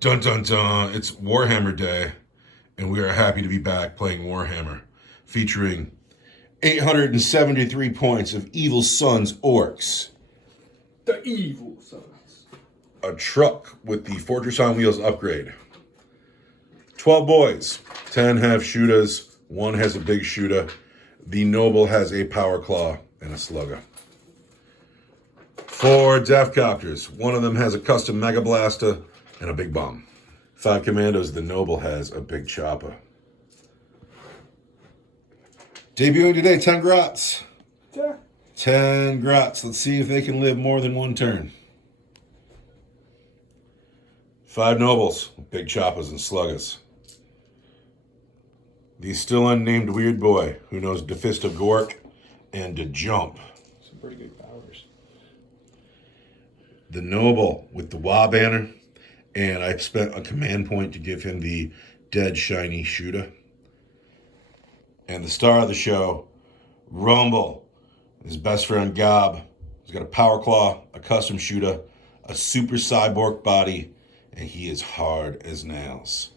Dun dun dun, it's Warhammer Day, and we are happy to be back playing Warhammer, featuring 873 points of Evil Sons Orks, The Evil Sons. a truck with the Fortress on Wheels upgrade, 12 boys, 10 have shootas, 1 has a big shooter, the Noble has a power claw and a slugger. 4 Death Copters, 1 of them has a custom Mega Blaster and a big bomb. 5 Commandos, the Noble has a big chopper. Debuting today, 10 Grots. Yeah. 10 Grots. Let's see if they can live more than 1 turn. 5 Nobles, big choppers and sluggers. The still unnamed weird boy who knows to fist a gork and to jump. Some pretty good powers. The Noble with the Wah banner, and I spent a command point to give him the dead shiny shooter. And the star of the show, Rumble, his best friend Gob. He's got a power claw, a custom shooter, a super cyborg body, and he is hard as nails.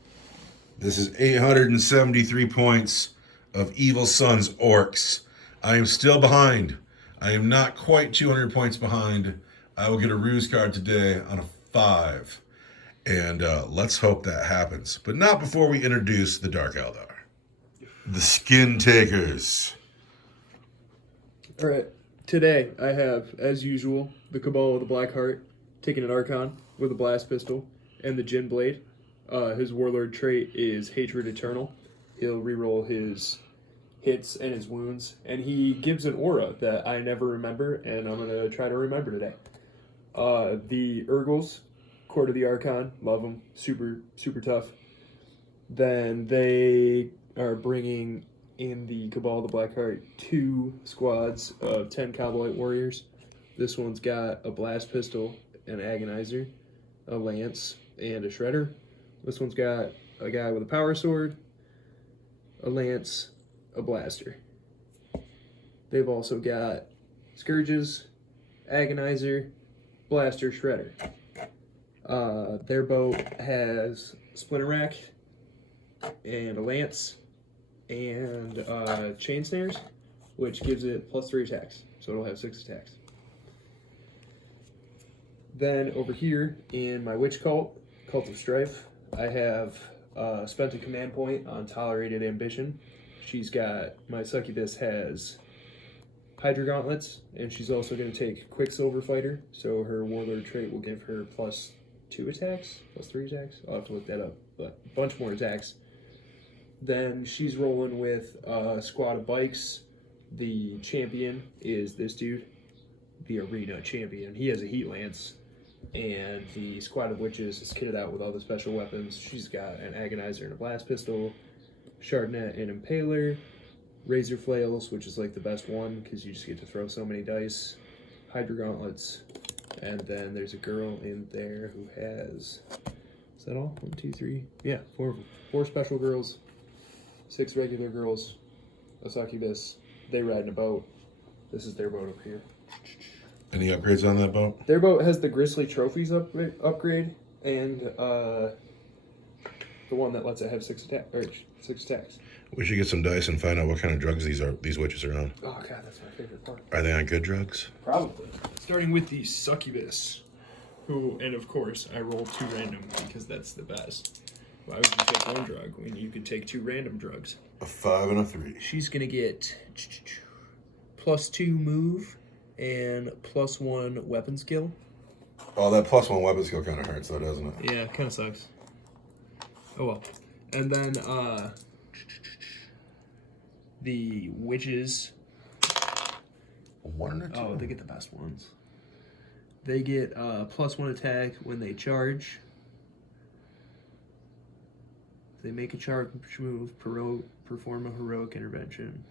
This is 873 points of Evil Sons Orks. I am still behind. I am not quite 200 points behind. I will get a ruse card today on a 5. And let's hope that happens. But not before we introduce the Dark Eldar. The Skin Takers. All right. Today I have, as usual, the Cabal of the Black Heart, taking an Archon with a blast pistol and the Jin Blade. His Warlord trait is Hatred Eternal. He'll reroll his hits and his wounds, and he gives an aura that I never remember, and I'm going to try to remember today. The Urgles, Court of the Archon, love them, super tough. Then they are bringing in the Cabal of the Black Heart 2 squads of 10 Cowboy Warriors. This one's got a blast pistol, an Agonizer, a lance, and a shredder. This one's got a guy with a power sword, a lance, a blaster. They've also got scourges, agonizer, blaster, shredder. Their boat has splinter rack and a lance and chain snares, which gives it +3 attacks, so it'll have 6 attacks. Then over here in my witch cult, Cult of Strife, I have spent a command point on Tolerated Ambition. She's got, my succubus has Hydra Gauntlets, and she's also going to take Quicksilver Fighter, so her Warlord trait will give her +2 attacks, +3 attacks. I'll have to look that up, but a bunch more attacks. Then she's rolling with a squad of bikes. The champion is this dude, the Arena Champion. He has a Heat Lance. And the squad of witches is kitted out with all the special weapons. She's got an Agonizer and a blast pistol, Shardnet and Impaler, Razor Flails, which is like the best one because you just get to throw so many dice, Hydra Gauntlets, and then there's a girl in there who has, is that all? 1, 2, 3? Yeah, 4 of them. 4 special girls, 6 regular girls, a succubus. They ride in a boat. This is their boat over here. Any upgrades on that boat? Their boat has the Grizzly Trophies upgrade and the one that lets it have 6 attacks. We should get some dice and find out what kind of drugs these witches are on. Oh god, that's my favorite part. Are they on good drugs? Probably. Starting with the Succubus, who, and of course, I roll 2 random because that's the best. Why would you take 1 drug when you could take 2 random drugs? A 5 and a 3. She's gonna get +2 move and +1 weapon skill. Oh, that +1 weapon skill kind of hurts, though, doesn't it? Yeah, kind of sucks. Oh well. And then the witches. A 1 and a 2? Oh, they get the best ones. They get +1 attack when they charge. They make a charge move, perform a heroic intervention.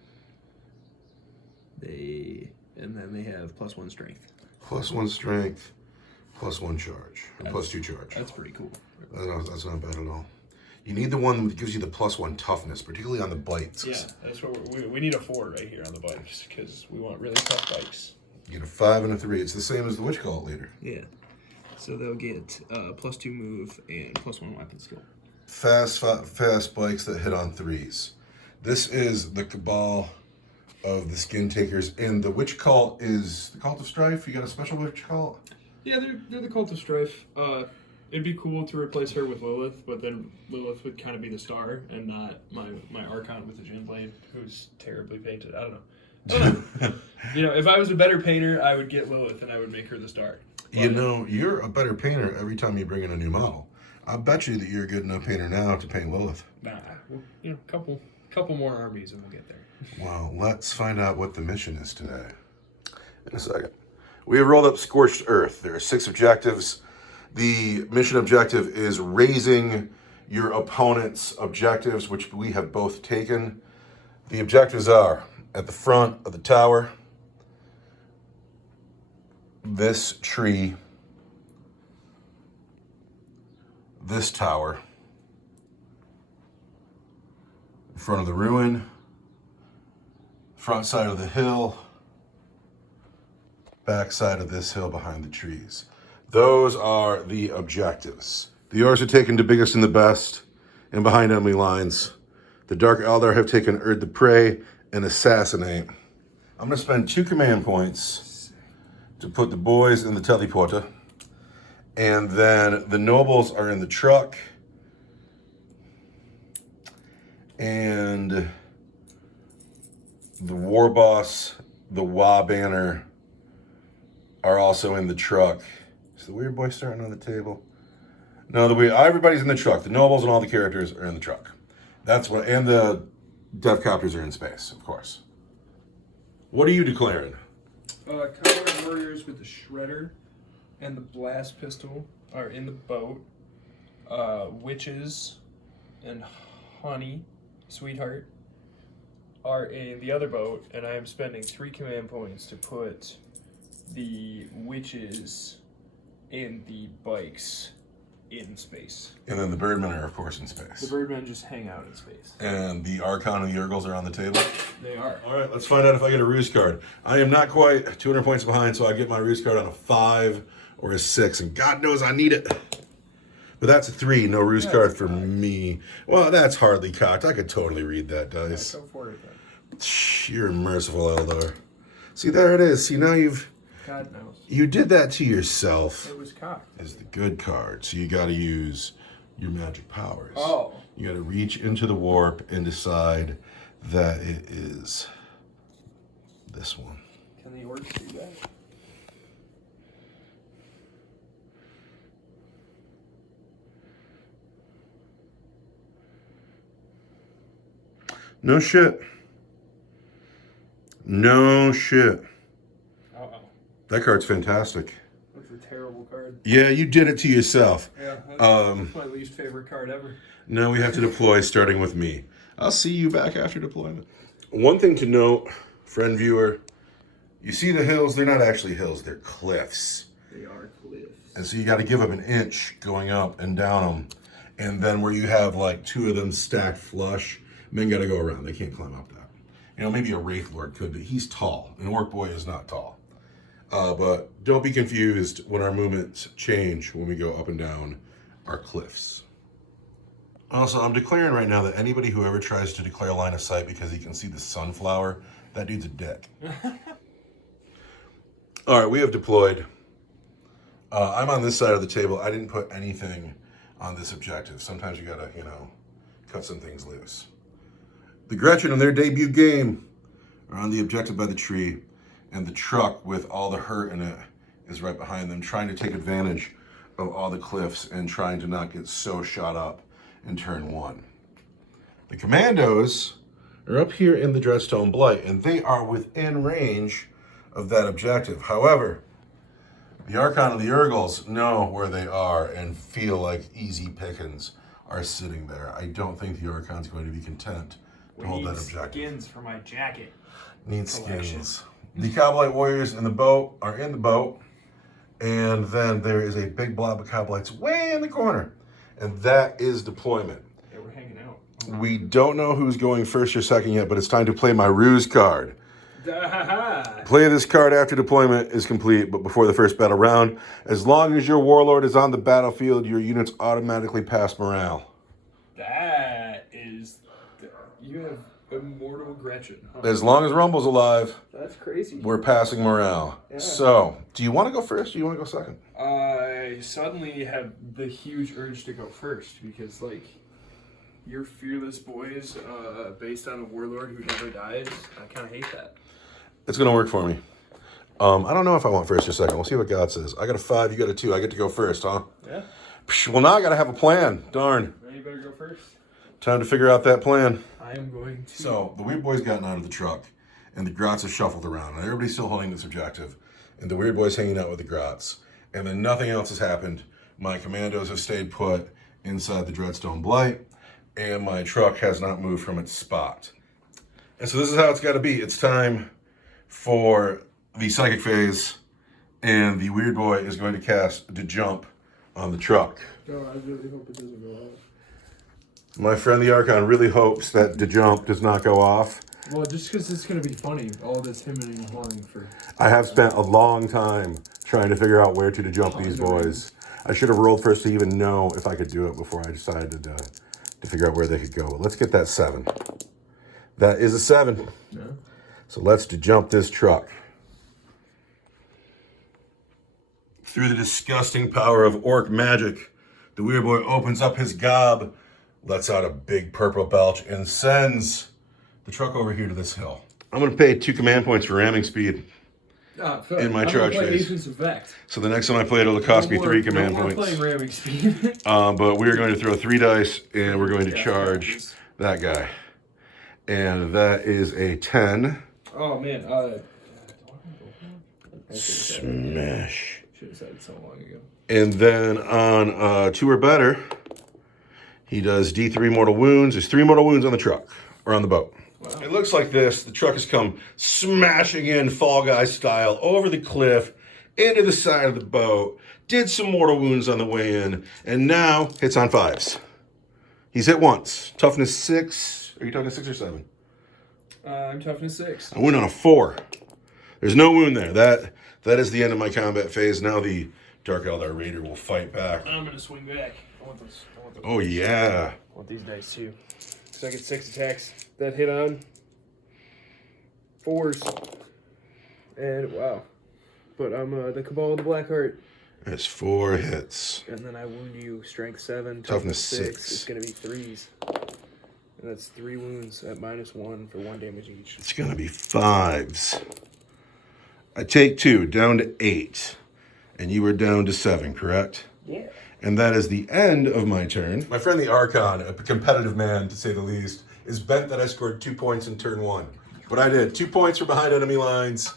And then they have +1 strength. +1 strength, +1 charge, and +2 charge. That's pretty cool. That's not bad at all. You need the one that gives you the +1 toughness, particularly on the bikes. Yeah, that's what we need a 4 right here on the bikes because we want really tough bikes. You get a 5 and a 3. It's the same as the Witch Cult leader. Yeah. So they'll get +2 move and +1 weapon skill. Fast bikes that hit on 3s. This is the Cabal of the Skin Takers, and the Witch Cult is the Cult of Strife. You got a special Witch Cult? Yeah, they're the Cult of Strife. It'd be cool to replace her with Lilith, but then Lilith would kind of be the star and not my Archon with the Gin Blade, who's terribly painted. I don't know. If I was a better painter, I would get Lilith and I would make her the star. But, You're a better painter every time you bring in a new model. I bet you that you're a good enough painter now to paint Lilith. Nah, couple more armies and we'll get there. Well, let's find out what the mission is today. In a second. We have rolled up Scorched Earth. There are 6 objectives. The mission objective is raising your opponent's objectives, which we have both taken. The objectives are at the front of the tower, this tree, this tower, in front of the ruin, front side of the hill, back side of this hill behind the trees. Those are the objectives. The Orks are taken to biggest and the best, and behind enemy lines. The Dark Eldar have taken Erd the Prey and Assassinate. I'm going to spend 2 command points to put the boys in the teleporter. And then the nobles are in the truck. And the war boss, the Wa banner, are also in the truck. Is the weird boy starting on the table? No, everybody's in the truck. The nobles and all the characters are in the truck. That's what, and the death copters are in space, of course. What are you declaring? Cavalry warriors with the shredder and the blast pistol are in the boat. Witches and Honey, Sweetheart, are in the other boat, and I am spending 3 command points to put the witches and the bikes in space. And then the Birdmen are, of course, in space. The Birdmen just hang out in space. And the Archon and the Urgles are on the table. They are. All right, let's find out if I get a ruse card. I am not quite 200 points behind, so I get my ruse card on a 5 or a 6, and God knows I need it. But that's a 3, no ruse card for me. Well, that's hardly cocked. I could totally read that dice. Yeah, go for it then. You're a merciful Eldar. See, there it is. See, now God knows. you did that to yourself. It was cocked. Is the good card. So you got to use your magic powers. Oh. You got to reach into the warp and decide that it is this one. Can the Orcs do that? No shit. No shit. Uh-oh. That card's fantastic. That's a terrible card. Yeah, you did it to yourself. Yeah, that's my least favorite card ever. Now we have to deploy, starting with me. I'll see you back after deployment. One thing to note, friend viewer, you see the hills, they're not actually hills, they're cliffs. They are cliffs. And so you got to give up an inch going up and down them. And then where you have like 2 of them stacked flush, men got to go around. They can't climb up that. Maybe a Wraith Lord could, but he's tall. An Orc boy is not tall. But don't be confused when our movements change when we go up and down our cliffs. Also, I'm declaring right now that anybody who ever tries to declare line of sight because he can see the sunflower, that dude's a dick. All right, we have deployed. I'm on this side of the table. I didn't put anything on this objective. Sometimes you gotta, cut some things loose. The Gretchen in their debut game are on the objective by the tree, and the truck with all the hurt in it is right behind them, trying to take advantage of all the cliffs and trying to not get so shot up in turn 1. The commandos are up here in the Dreadstone Blight, and they are within range of that objective. However, the Archon and the Urgles know where they are and feel like easy pickings are sitting there. I don't think the Archon's going to be content to hold that objective. Skins for my jacket. Need skins. The Cowblight Warriors in the boat are in the boat, and then there is a big blob of Cowblights way in the corner, and that is deployment. Yeah, we're hanging out. We don't know who's going first or second yet, but it's time to play my ruse card. Play this card after deployment is complete, but before the first battle round. As long as your warlord is on the battlefield, your units automatically pass morale. That is... You have Immortal Gretchen. Huh? As long as Rumble's alive, That's crazy. we're passing morale. Yeah. So, do you want to go first or do you want to go second? I suddenly have the huge urge to go first because, like, your fearless boys, based on a warlord who never dies, I kind of hate that. It's going to work for me. I don't know if I want first or second. We'll see what God says. I got a 5, you got a 2. I get to go first, huh? Yeah. Well, now I got to have a plan. Darn. Now you better go first. Time to figure out that plan. I am going to. So, the weird boy's gotten out of the truck, and the Grots have shuffled around, and everybody's still holding this objective, and the weird boy's hanging out with the Grots, and then nothing else has happened. My commandos have stayed put inside the Dreadstone Blight, and my truck has not moved from its spot. And so this is how it's got to be. It's time for the psychic phase, and the weird boy is going to cast the jump on the truck. Oh, I really hope it doesn't go off. My friend the Archon really hopes that the jump does not go off. Well, just because it's going to be funny, all this him and hawing for... I have spent a long time trying to figure out where to jump these boys. I should have rolled first to even know if I could do it before I decided to figure out where they could go. Let's get that 7. That is a 7. Yeah. So let's jump this truck. Through the disgusting power of orc magic, the weird boy opens up his gob, lets out a big purple belch, and sends the truck over here to this hill. I'm going to pay 2 command points for ramming speed in my charge phase. So the next time I play it, it'll cost me 3 command points. Playing ramming speed. But we're going to throw 3 dice, and we're going to charge that guy. And that is a 10. Oh, man. Smash. Should have said it so long ago. And then on 2 or better, he does D3 mortal wounds. There's 3 mortal wounds on the truck, or on the boat. Wow. It looks like this. The truck has come smashing in Fall Guy style over the cliff, into the side of the boat, did some mortal wounds on the way in, and now hits on 5s. He's hit once. Toughness 6. Are you talking 6 or 7? I'm toughness 6. I went on a 4. There's no wound there. That is the end of my combat phase. Now the Dark Eldar Raider will fight back. I'm going to swing back. I want those oh, yeah. I want these dice, too. So I get 6 attacks. That hit on 4s. And, wow. But I'm the Cabal of the Black Heart. That's 4 hits. And then I wound you strength 7, toughness 6. It's going to be 3s. And that's 3 wounds at -1 for 1 damage each. It's going to be 5s. I take 2, down to 8. And you were down to 7, correct? Yeah. And that is the end of my turn. My friend the Archon, a competitive man to say the least, is bent that I scored 2 points in turn 1. But I did. 2 points for behind enemy lines.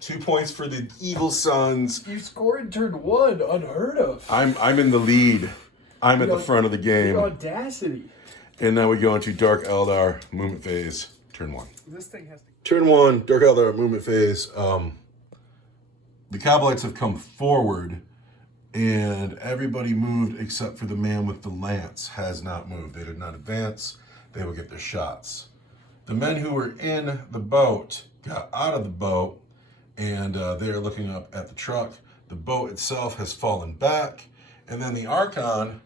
2 points for the evil sons. You scored in turn 1, unheard of. I'm in the lead. I'm at the front of the game. The audacity. And now we go into Dark Eldar movement phase, turn 1. This thing has to... Turn 1, Dark Eldar movement phase. The Kabbalites have come forward, and everybody moved except for the man with the lance has not moved. They did not advance. They will get their shots. The men who were in the boat got out of the boat, and they are looking up at the truck. The boat itself has fallen back, and then the Archon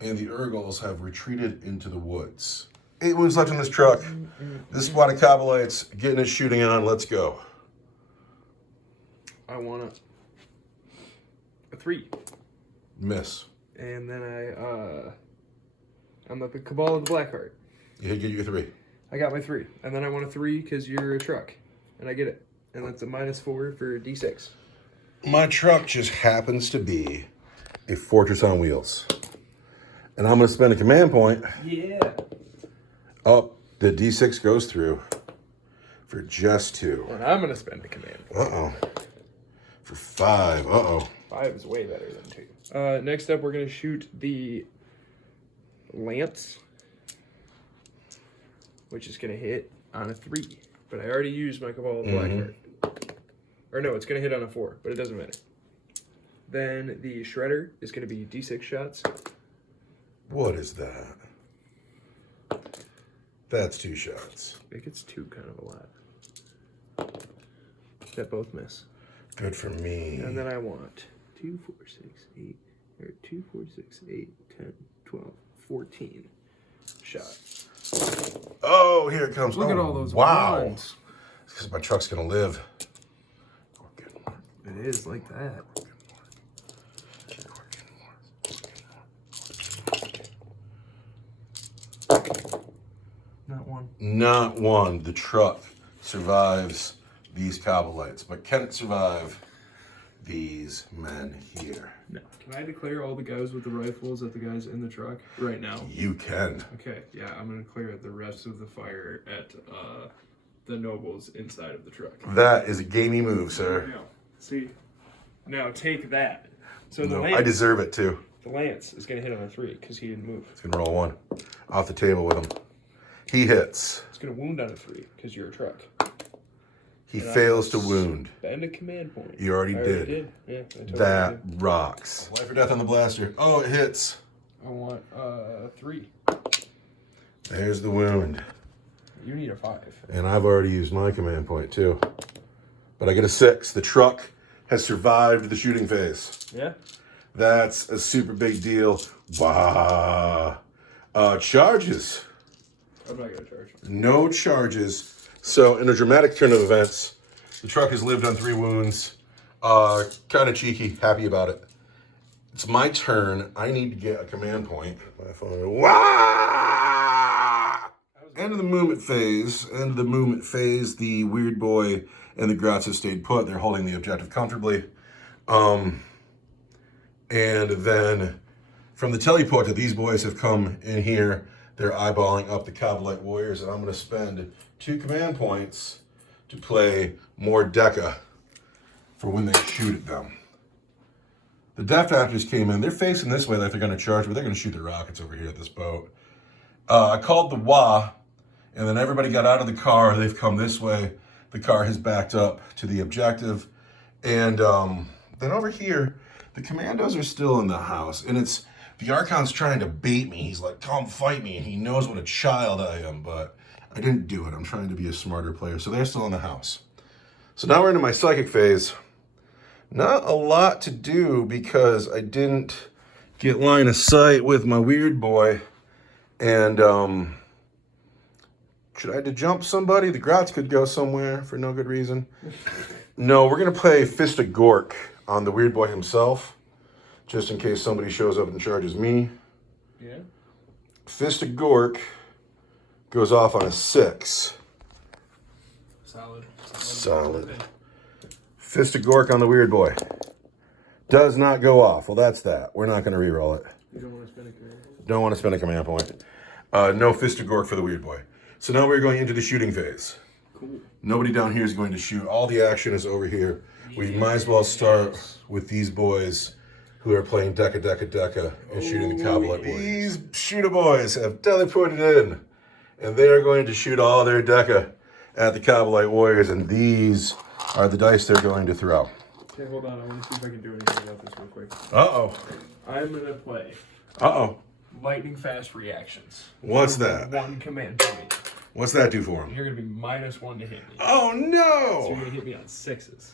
and the Urgles have retreated into the woods. 8 wounds left in this truck. This squad of Kabbalites getting his shooting on. Let's go. I want a 3. Miss. And then I'm at the Cabal of the Blackheart. You get your 3. I got my 3. And then I want a 3 because you're a truck. And I get it. And that's a -4 for D6. My truck just happens to be a fortress on wheels. And I'm going to spend a command point. Yeah. Oh, the D6 goes through for just 2. And I'm going to spend a command point. Uh-oh. For 5. Uh-oh. 5 is way better than 2. Next up, we're going to shoot the Lance, which is going to hit on a 3. But I already used my Cabal of Blackheart. Or no, it's going to hit on a 4, but it doesn't matter. Then the Shredder is going to be D6 shots. What is that? That's 2 shots. I think it's 2 kind of a lot. That both miss. Good for me. And then I want 2, 4, 6, 8, or 2, 4, 6, 8, 10, 12, 14 shots. Oh, here it comes. Look at Oh, all those wow. ones. Because my truck's going to live. It is like that. Not one. Not one. The truck survives these Kabalites. But can it survive these men here? No. Can I declare all the guys with the rifles at the guys in the truck right now? You can. Okay, yeah, I'm going to clear the rest of the fire at the nobles inside of the truck. That is a gamey move, sir. Now, see? Now take that. So the No, lance, I deserve it too. the lance is going to hit on a 3 because he didn't move. It's going to roll 1 off the table with him. He hits. It's going to wound on a 3 because you're a truck. He fails to wound. Spend a command point. You already did. Yeah, I totally That did. rocks. Life or death on the blaster. Oh, it hits. I want 3. There's the wound. You need a 5. And I've already used my command point too. But I get a 6. The truck has survived the shooting phase. Yeah? That's a super big deal. Wow. Charges. I'm not going to charge. No charges. So in a dramatic turn of events, the truck has lived on 3 wounds. Kind of cheeky. Happy about it. It's my turn. I need to get a command point. My phone. Wah! End of the movement phase. End of the movement phase. The weird boy and the Grats have stayed put. They're holding the objective comfortably. And then from the teleport that these boys have come in here, they're eyeballing up the Kabalite warriors, and I'm going to spend 2 command points to play more Deca for when they shoot at them. The Death Actors came in. They're facing this way like they're going to charge, but they're going to shoot the rockets over here at this boat. I called the Wah, and then everybody got out of the car. They've come this way. The car has backed up to the objective. And then over here, the commandos are still in the house, and it's the Archon's trying to bait me. He's like, come fight me, and he knows what a child I am, but I didn't do it. I'm trying to be a smarter player. So they're still in the house. So now we're into my psychic phase. Not a lot to do because I didn't get line of sight with my weird boy. And should I have to jump somebody? The Grats could go somewhere for no good reason. No, we're going to play Fist of Gork on the weird boy himself, just in case somebody shows up and charges me. Yeah? Fist of Gork goes off on a 6. Solid. Fist of Gork on the weird boy. Does not go off. Well, that's that. We're not going to re-roll it. You don't want to spend a command point? Don't want to spend a command point. No Fist of Gork for the weird boy. So now we're going into the shooting phase. Cool. Nobody down here is going to shoot. All the action is over here. We might as well start with these boys who are playing Deca, Deca, Deca and shooting the Kabalite warriors. These shooter boys have teleported in, and they are going to shoot all their Deca at the Kabalite warriors, and these are the dice they're going to throw. Okay, hold on. I want to see if I can do anything about this real quick. Uh-oh. I'm going to play Uh-oh. lightning fast reactions. What's that? 1 command point. What's that do for him? You're going to be -1 to hit me. Oh, So you're no! going to hit me on 6s.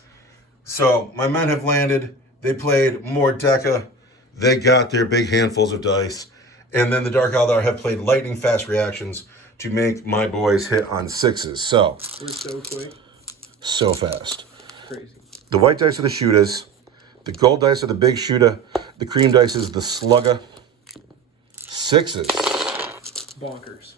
So my men have landed. They played more Deca. They got their big handfuls of dice. And then the Dark Eldar have played lightning fast reactions to make my boys hit on 6s. So, We're so quick. so fast. Crazy. The white dice are the shooters. The gold dice are the big shooter. The cream dice is the slugger. 6s. Bonkers.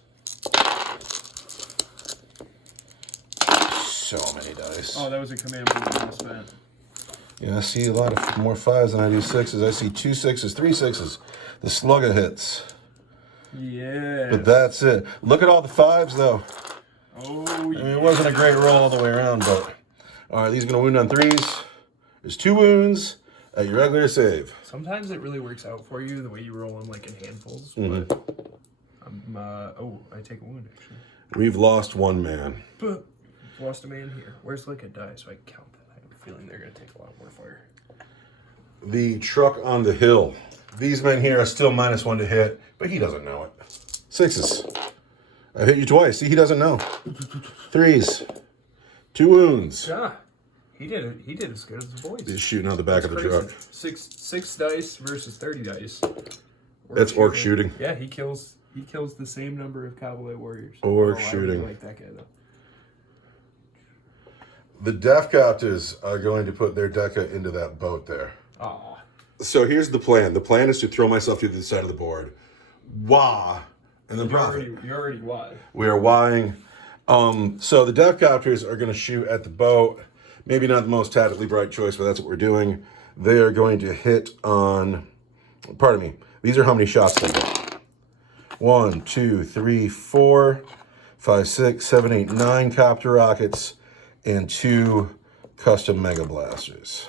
So many dice. Oh, that was a command point well spent. Yeah, I see a lot of more 5s than I do 6s. I see 2 6s, 3 6s. The slugger hits. Yeah. But that's it. Look at all the 5s, though. Oh, I mean, yeah. it wasn't a great roll all the way around, but... All right, these are going to wound on 3s. There's 2 wounds at your regular save. Sometimes it really works out for you, the way you roll them like in handfuls. Mhm. But I'm, I take a wound, actually. We've lost 1 man. But lost a man here. Where's like a die so I can count that? I have a feeling they're going to take a lot more fire. The truck on the hill. These men here are still -1 to hit, but he doesn't know it. 6s. I hit you twice. See, he doesn't know. 3s. 2 wounds. Yeah. He did as good as the boys. He's shooting out the back of the truck. Six dice versus 30 dice. That's orc shooting. Yeah, he kills the same number of Cowboy Warriors. Orc I shooting. really like that guy though. The Death Copters are going to put their Deca into that boat there. Aw. So here's the plan. The plan is to throw myself to the side of the board. Wah! And then profit. You already wide. We are whying. So the Death Copters are going to shoot at the boat. Maybe not the most tactically bright choice, but that's what we're doing. They are going to hit on... Pardon me. These are how many shots they get. 1, 2, 3, 4, 5, 6, 7, 8, 9 copter rockets and 2 custom Mega Blasters.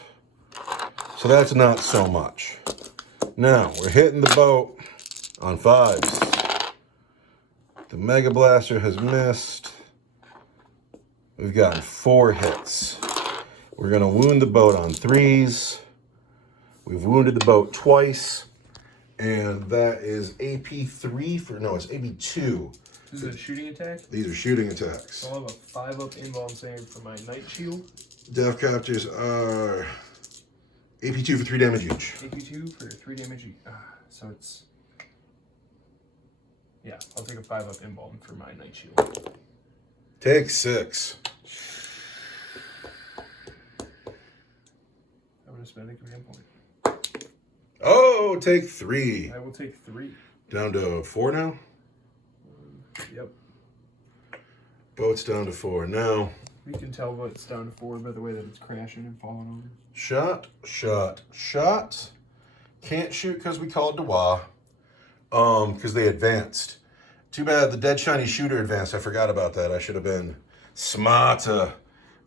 So that's not so much. Now, we're hitting the boat on 5s. The Mega Blaster has missed. We've gotten 4 hits. We're going to wound the boat on 3s. We've wounded the boat twice. And that is AP3 for... No, it's AP2. This is a shooting attack? These are shooting attacks. So I'll have a 5-up invuln save for my Night Shield. Death Copters are AP2 for 3 damage each. AP2 for 3 damage each. So it's... Yeah, I'll take a 5-up invuln for my Night Shield. Take 6. I'm going to spend a command point. Oh, take 3. I will take 3. Down to 4 now? Yep. Boat's down to 4 now. You can tell what it's down to 4 by the way that it's crashing and falling over. Shot, shot, shot. Can't shoot because we called Dwa. Because they advanced. Too bad the dead shiny shooter advanced. I forgot about that. I should have been smarter.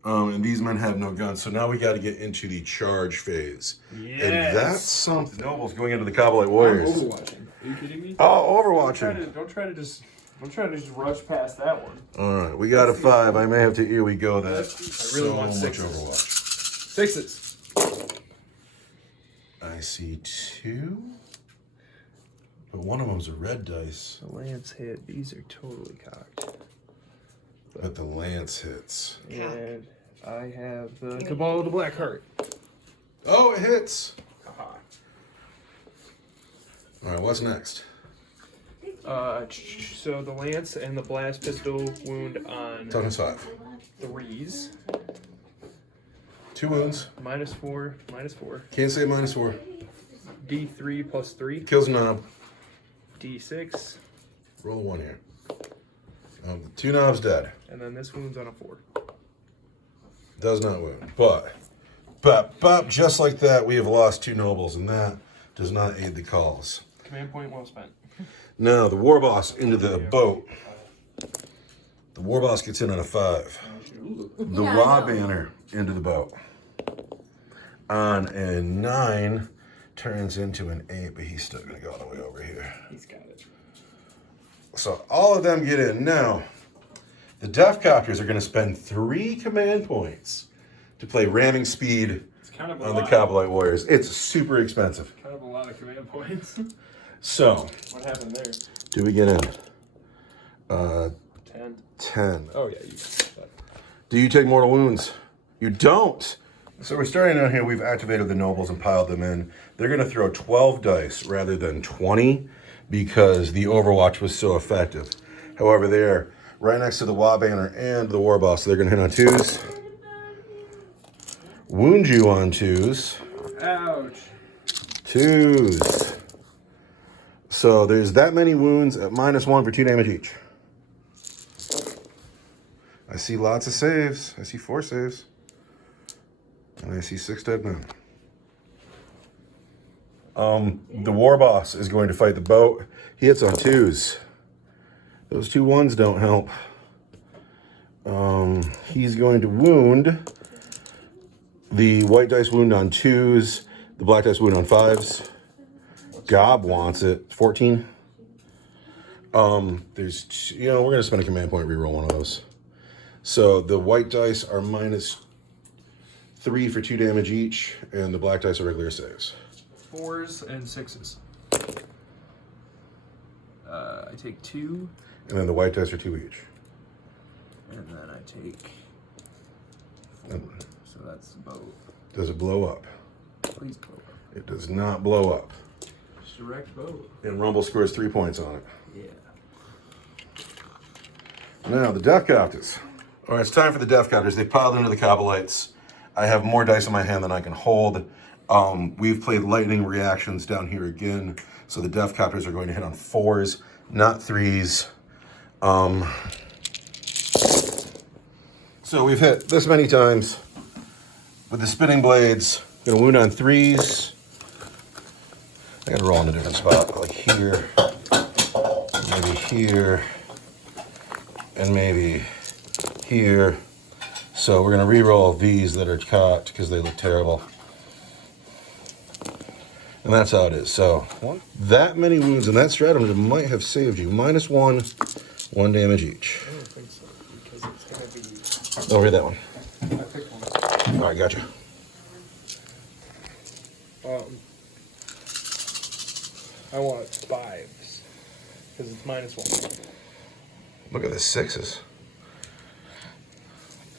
And these men have no guns. So now we got to get into the charge phase. Yes. And that's something. Nobles going into the Cowboy Warriors. I'm overwatching. Are you kidding me? Oh, overwatching. Don't try to just rush past that one. All right, we got a 5. I may have to here we go that. I really want 6s. Overwatch. 6s. I see 2. But one of them's a red dice. The lance hit. These are totally cocked. But the lance hits. And I have the Cabal of the Black Heart. Oh, it hits. Haha. All right, what's next? So the lance and the blast pistol wound on Toughness 5. 3s. 2 wounds. -4. Can't say -4. D3 plus 3. Kills knob. D6. Roll a 1 here. 2 knobs dead. And then this wound's on a 4. Does not wound. But, just like that, we have lost 2 nobles, and that does not aid the cause. Command point well spent. Now, the war boss into the boat. The war boss gets in on a 5. The raw banner into the boat. On a 9, turns into an 8, but he's still going to go all the way over here. He's got it. So all of them get in. Now, the Death Copters are going to spend 3 command points to play ramming speed Kind of on the Cowboy Warriors. It's super expensive. Kind of a lot of command points. So, What happened there? do we get in? 10. 10. Oh, yeah, you got that. Do you take mortal wounds? You don't. So we're starting out here. We've activated the nobles and piled them in. They're going to throw 12 dice rather than 20 because the Overwatch was so effective. However, they're right next to the Wa Banner and the War Boss. So they're going to hit on 2s. Wound you on 2s. Ouch. 2s. So there's that many wounds at -1 for 2 damage each. I see lots of saves. I see 4 saves. And I see 6 dead men. The war boss is going to fight the boat. He hits on 2s. Those 2 1s don't help. He's going to wound. The white dice wound on 2s. The black dice wound on 5s. Gob wants it. 14. We're going to spend a command point, reroll one of those. So the white dice are -3 for 2 damage each, and the black dice are regular saves. 4s and 6s. I take 2. And then the white dice are 2 each. And then I take So that's the boat. Does it blow up? Please blow up. It does not blow up. Just direct boat. And Rumble scores 3 points on it. Yeah. Now, the Death Copters. All right, it's time for the Death Copters. They piled into the Cobalites. I have more dice in my hand than I can hold. We've played lightning reactions down here again. So the Death Copters are going to hit on 4s, not 3s. So we've hit this many times with the spinning blades. Gonna wound on 3s. I gotta roll in a different spot, like here, maybe here, and maybe here. So we're gonna re-roll these that are caught because they look terrible. And that's how it is. So that many wounds in that stratagem might have saved you. -1 damage each. I don't think so, because it's gonna be. Oh, read that one. I picked one. All right, gotcha. I want 5s because it's -1. Look at the 6s.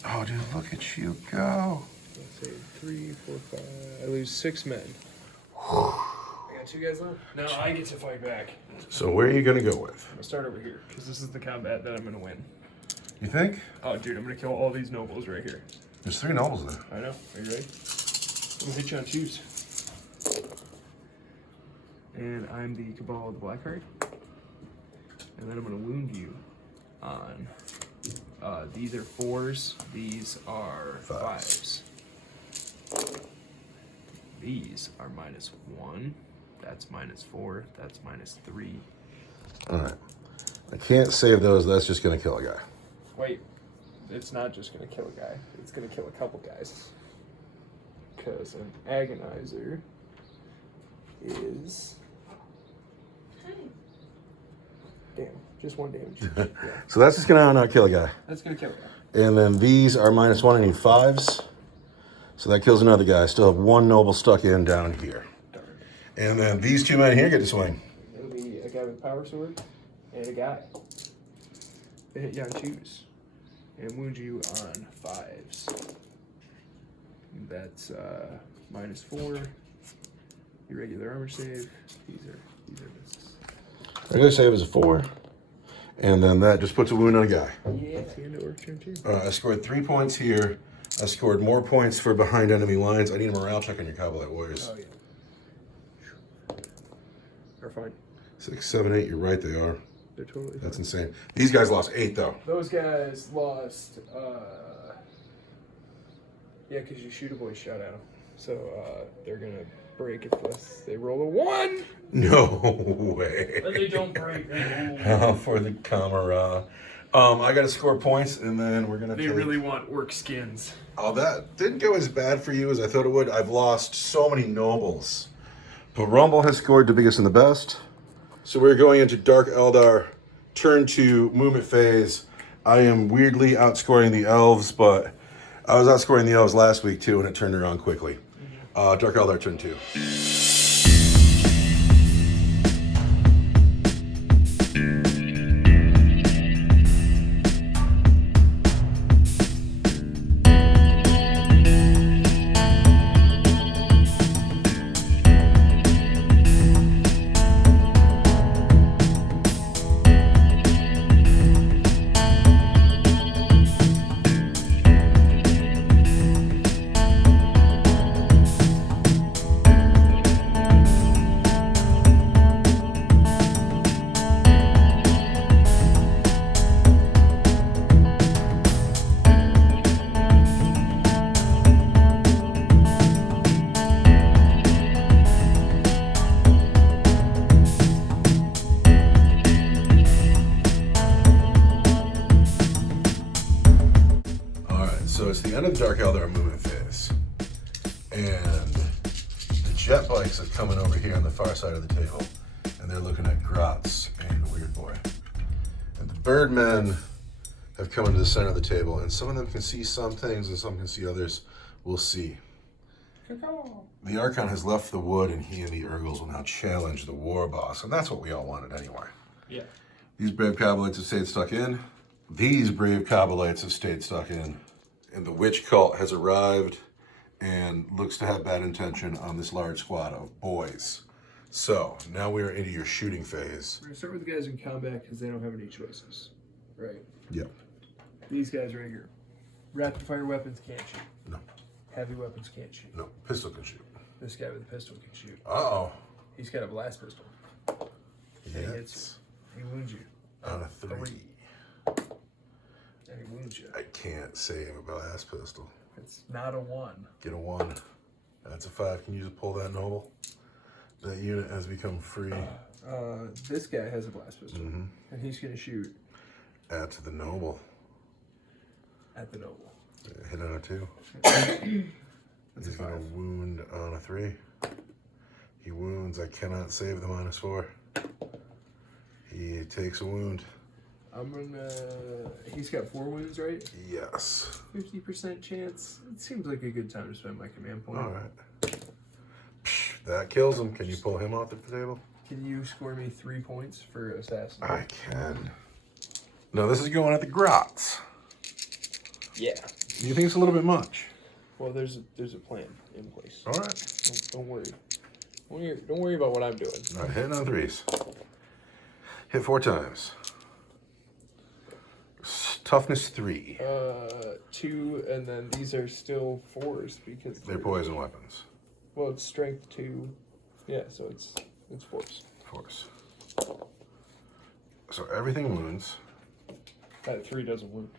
Oh, dude, look at you go. Let's say 3, 4, 5. I lose 6 men. I got 2 guys left. Now I get to fight back. So where are you gonna go with? I'm gonna start over here because this is the combat that I'm gonna win. You think? Oh, dude, I'm gonna kill all these nobles right here. There's 3 nobles there. I know. Are you ready? I'm gonna hit you on 2s. And I'm the Cabal of the Blackheart. And then I'm gonna wound you on. These are 4s. These are 5s. These are -1. That's -4. That's -3. All right. I can't save those. That's just gonna kill a guy. Wait, it's not just gonna kill a guy. It's gonna kill a couple guys. Because an agonizer is. Damn, just 1 damage. Yeah, So that's just gonna not kill a guy. that's gonna kill a guy. And then these are -1. I need 5s. So that kills another guy. I still have 1 noble stuck in down here. Darn. And then these 2 men here get to swing. It'll be a guy with a power sword and a guy. They hit you on 2s and wound you on 5s. That's -4. Your regular armor save. These are misses. Regular save is a 4. And then that just puts a wound on a guy. Yeah, it's the end of orc turn 2. I scored 3 points here. I scored more points for behind enemy lines. I need a morale check on your Cavalite Warriors. Oh yeah. They're fine. 6, 7, 8. You're right, they are. They're totally fine. That's insane. These guys lost 8 though. Those guys lost. Yeah, because you shoot a boy shot at them. So they're gonna break if they roll a 1. No way. But they don't break. For the camera. I got to score points, and then we're gonna. They really want orc skins. Oh, that didn't go as bad for you as I thought it would. I've lost so many nobles, but Rumble has scored the biggest and the best. So we're going into Dark Eldar, turn 2 movement phase. I am weirdly outscoring the elves, but I was outscoring the elves last week too, and it turned around quickly. Dark Eldar turn 2. So it's the end of the Dark Eldar movement phase. And the jet bikes are coming over here on the far side of the table. And they're looking at Grotz and Weird Boy. And the Birdmen have come into the center of the table. And some of them can see some things and some can see others. We'll see. The Archon has left the wood and he and the Urgles will now challenge the war boss. And that's what we all wanted anyway. Yeah. These brave Cabalites have stayed stuck in. These brave Cabalites have stayed stuck in. And the witch cult has arrived and looks to have bad intention on this large squad of boys. So now we are into your shooting phase. We're gonna start with the guys in combat because they don't have any choices, right? Yep. These guys right here. Rapid fire weapons can't shoot. No. Heavy weapons can't shoot. No. Pistol can shoot. This guy with the pistol can shoot. Uh-oh. He's got a blast pistol. Yes. He hits you. He wounds you. On a 3. And he wounds you. I can't save a blast pistol. It's not a 1. Get a 1. That's a 5. Can you just pull that noble? That unit has become free. This guy has a blast pistol. And he's going to shoot. Add to the noble. At the noble. Hit on a 2. He's going to wound on a 3. He wounds. I cannot save the -4. He takes a wound. I'm gonna. He's got 4 wounds, right? Yes. 50% chance. It seems like a good time to spend my command point. All right. That kills him. Can you pull him off the table? Can you score me 3 points for assassin? I can. No, this is going at the grots. Yeah. You think it's a little bit much? Well, there's a plan in place. All right. Don't worry. Don't worry about what I'm doing. All right, hitting on 3s. Hit 4 times. Toughness 3. 2, and then these are still 4s because They're poison weapons. well, it's strength 2. Yeah, so it's 4s. Force. So everything wounds. That 3 doesn't wound.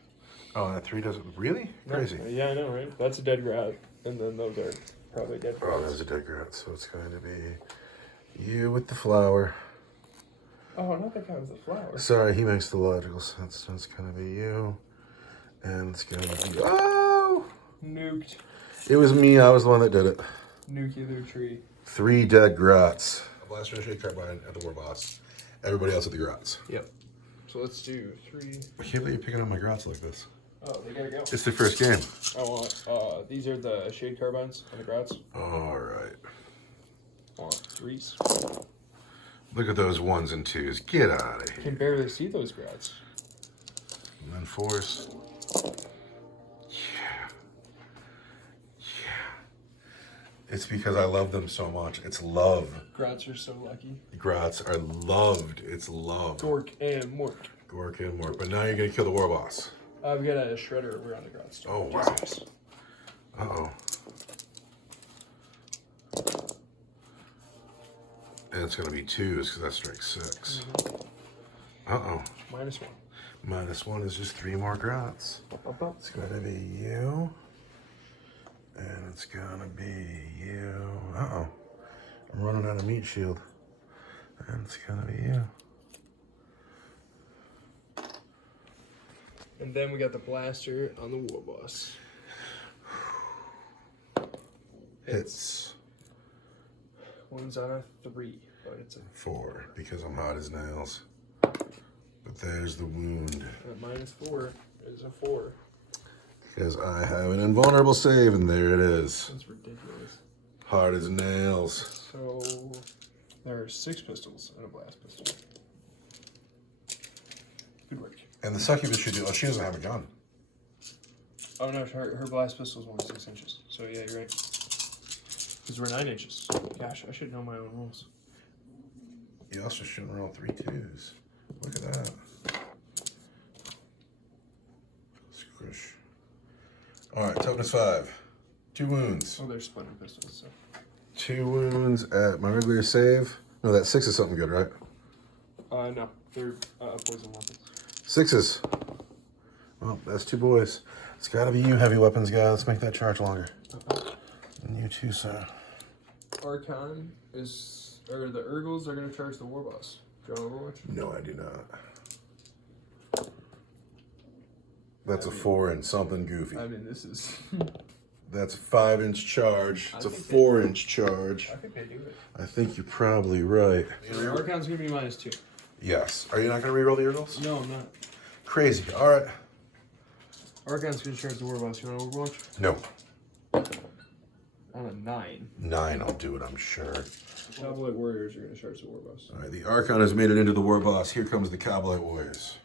Oh, that 3 doesn't. Really? Crazy. Yeah, I know, right? That's a dead grab, and then those are probably dead Oh, grabs. there's a dead grat. So it's going to be you with the flower. Oh, not the guy with the flower. Sorry, he makes the logical sense. So it's going to be you. And it's going to be. Oh! Nuked. It was me. I was the one that did it. Nuclear tree. 3 dead grats. Blaster and shade carbine at the war boss. Everybody else at the grats. Yep. So let's do 3. I can't believe you're picking up my grats like this. Oh, they gotta go. It's the first game. I want, these are the shade carbines and the grats. All right. I want 3s. Look at those 1s and 2s. Get out of I here. can barely see those grats. And then 4s. Yeah. Yeah. It's because I love them so much. It's love. Grats are so lucky. Grats are loved. It's love. Gork and Mork. Gork and more. But now you're going to kill the war boss. I've got a shredder over on the grats. Oh, wow. Uh-oh. And it's going to be 2s because that's strike 6. Uh-oh. -1. -1 is just 3 more grats. It's going to be you. And it's going to be you. Uh-oh. I'm running out of meat shield. And it's going to be you. And then we got the blaster on the war boss. Hits. One's on a 3, but it's a 4 because I'm hot as nails. But there's the wound. -4 is a 4. Because I have an invulnerable save, and there it is. That's ridiculous. Hard as nails. So there are 6 pistols and a blast pistol. Good work. And the succubus should do. Oh, she doesn't have a gun. Oh no, her blast pistol is only 6 inches. So yeah, you're right. Because we're 9 inches. Gosh, I should know my own rules. You also shouldn't roll 3 2s. Look at that. Squish. All right, toughness 5. 2 wounds. Oh, they're splinter pistols. So. 2 wounds at my regular save. No, that 6 is something good, right? No, they're poison weapons. 6s. Well, that's 2 boys. It's got to be you, heavy weapons guy. Let's make that charge longer. And you too, sir. Archon is, or the Urgles are going to charge the war boss. Do you want Overwatch? No, I do not. That's a 4 and something goofy. I mean, this is. That's a 5-inch charge. It's a 4-inch charge. I think they do it. I think you're probably right. The Archon's going to be -2. Yes. Are you not going to reroll the Urgles? No, I'm not. Crazy. All right. Archon's going to charge the war boss. You want Overwatch? No. On a 9. 9, I'll do it, I'm sure. Cowboy Warriors are going to charge the war boss. All right, the Archon has made it into the war boss. Here comes the Cowboy Warriors.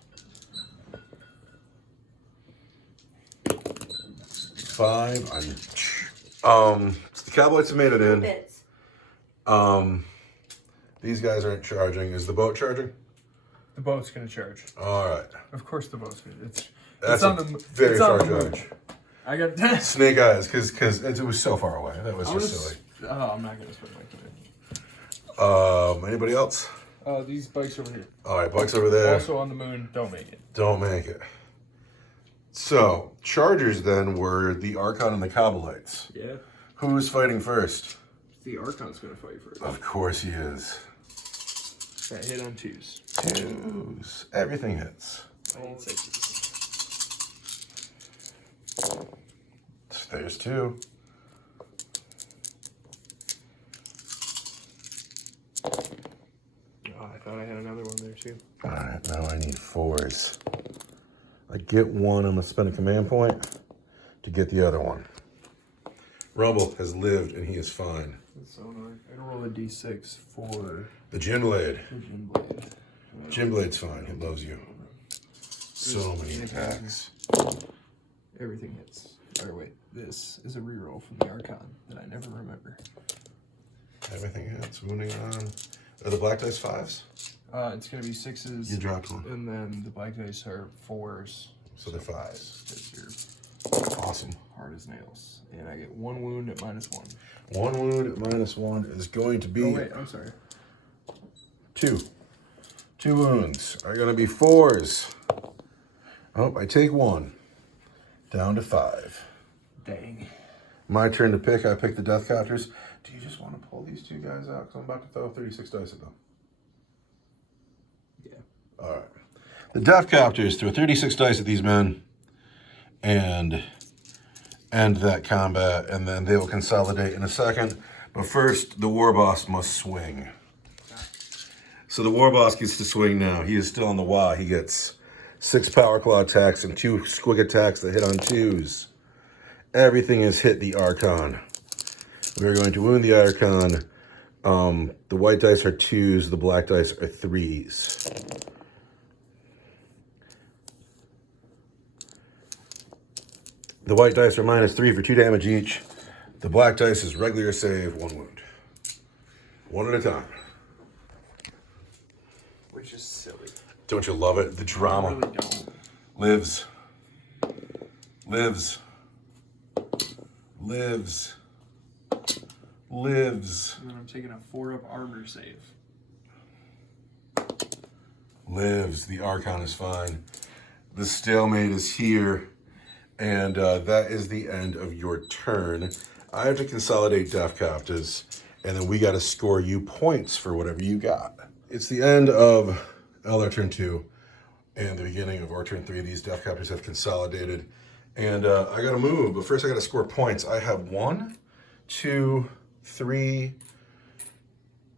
5. So the Cowboys have made it in. Bits. These guys aren't charging. Is the boat charging? The boat's gonna charge. All right. Of course, the boat's gonna. That's It's on a the very it's on far the move. charge. I got. Snake eyes, because it was so far away. That was I'm just gonna silly. I'm not gonna spend my time. Anybody else? These bikes over here. All right, bikes over there. Also on the moon. Don't make it. Don't make it. So, chargers then were the Archon and the Cobalites. Yeah. Who's fighting first? The Archon's gonna fight first. Of course he is. That hit on 2s. 2s. Everything hits. I need 6s. There's 2. Oh, I thought I had another one there too. All right, now I need 4s. I get one, I'm gonna spend a command point to get the other one. Rumble has lived and he is fine. That's so annoying. I gotta roll a d6 for The Gin Blade. the Gin Blade. Gin Blade's fine, he loves you. So many attacks. Everything hits. Or wait, this is a reroll from the Archon that I never remember. Everything hits, wounding on. Are the black dice 5s? It's gonna be 6s. You dropped one. And then the black dice are 4s. So they're 5s. Because you're Awesome. hard as nails. And I get 1 wound at -1. 1 wound at -1 is going to be Oh wait, I'm sorry. 2. 2 wounds are going to be 4s. Oh, I take 1. Down to 5. Dang. My turn to pick. I pick the Death Copters. Do you just want to pull these 2 guys out? Because I'm about to throw 36 dice at them. Yeah. All right. The Death Copters throw 36 dice at these men and end that combat, and then they will consolidate in a second. But first, the War Boss must swing. So the War Boss gets to swing now. He is still on the wah. He gets 6 Power Claw attacks and 2 Squig attacks that hit on 2s. Everything has hit the Archon. We're going to wound the Archon. The white dice are 2s. The black dice are 3s. The white dice are -3 for 2 damage each. The black dice is regular save, 1 wound. 1 at a time. Which is silly. Don't you love it? The drama I really don't. lives. Lives. Lives. Lives. And then I'm taking a 4-up armor save. Lives. The Archon is fine. The stalemate is here. And that is the end of your turn. I have to consolidate Death Copters, and then we got to score you points for whatever you got. It's the end of Eldar turn 2 and the beginning of our turn 3. These Death Copters have consolidated, and I got to move. But first, I got to score points. I have 1, 2, 3.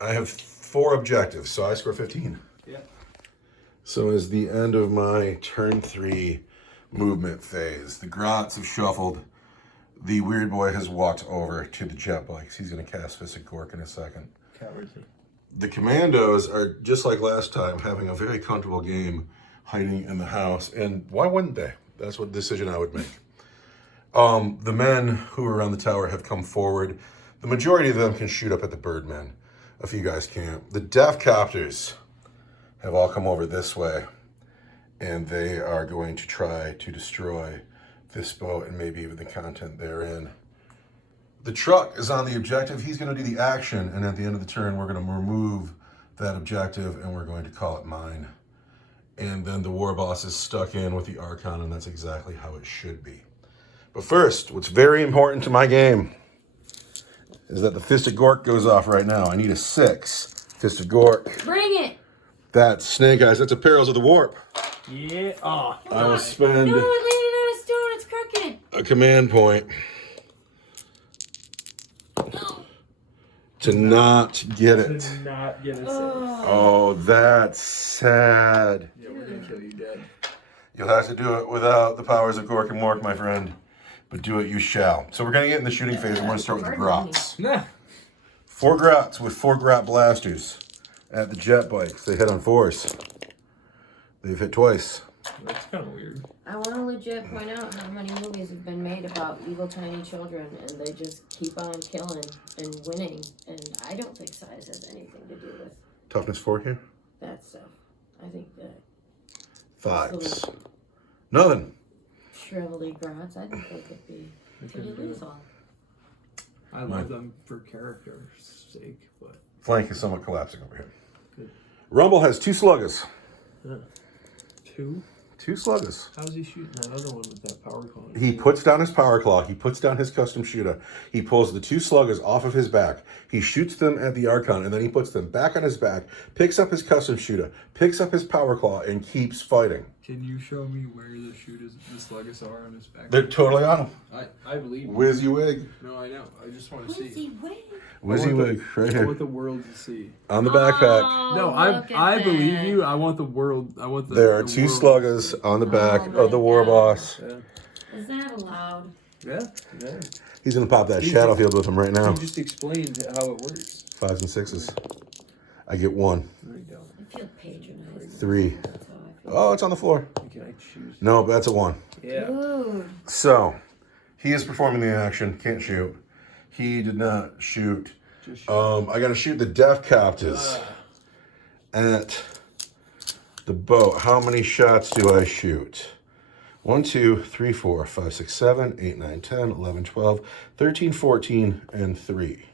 I have 4 objectives, so I score 15. Yeah. So is the end of my turn 3 movement phase. The Grots have shuffled. The weird boy has walked over to the jet bikes. He's going to cast Fist at Gork in a second. Cowards. The commandos are, just like last time, having a very comfortable game hiding in the house. And why wouldn't they? That's what decision I would make. The men who are around the tower have come forward. The majority of them can shoot up at the Birdmen. A few guys can't. The Death Copters have all come over this way. And they are going to try to destroy this boat and maybe even the content therein. The truck is on the objective. He's going to do the action, and at the end of the turn, we're going to remove that objective, and we're going to call it mine. And then the War Boss is stuck in with the Archon, and that's exactly how it should be. But first, what's very important to my game is that the Fist of Gork goes off right now. I need a 6. Fist of Gork. Bring it. That's Snake Eyes. That's a Perils of the Warp. Yeah. Oh. I will spend No, it landed on a stone. It's crooked. a command point to not get it. Did not get a save. Oh, that's sad. Yeah, we're gonna kill you dead. You'll have to do it without the powers of Gork and Mork, my friend. But do it you shall. So we're going to get in the shooting phase. We're going to start with the Grots. Nah. 4 Grots with 4 Grot blasters at the jet bikes. They hit on 4s. They've hit twice. That's kind of weird. I want to legit point out how many movies have been made about evil tiny children, and they just keep on killing and winning. And I don't think size has anything to do with Toughness 4 here. that stuff. I think that 5s. Nothing. shrivelly grots, I think they could be pretty lethal. I love them for character's sake, but Flank is somewhat collapsing over here. Good. Rumble has 2 sluggers. 2. 2 sluggers. How's he shooting that other one with that power claw? He puts down his power claw. He puts down his custom shooter. He pulls the 2 sluggers off of his back. He shoots them at the Archon, and then he puts them back on his back, picks up his custom shooter, picks up his power claw, and keeps fighting. Can you show me where the shooters, the sluggers are on his back? They're totally on him. I believe you. WYSIWYG. No, I know. I just want to see. WYSIWYG, right I here. want the world to see. On the backpack. Oh, No, I believe you. I want the world. I want the. There are the 2 world. sluggers on the back Oh of the my war God. boss. Yeah. Is that allowed? Yeah. Yeah. He's going to pop that He shadow just- field with him right now. You just explained how it works. 5s and 6s. I get 1. No, you don't. I feel patronized. 3. That's how I feel. Oh, it's on the floor. Can I choose? No, but that's a 1. Yeah. Ooh. So, he is performing the action. Can't shoot. He did not shoot. Just I got to shoot the death captives at the boat. How many shots do I shoot? 1, 2, 3, 4, 5, 6, 7, 8, 9, 10, 11, 12, 13, 14, and 3.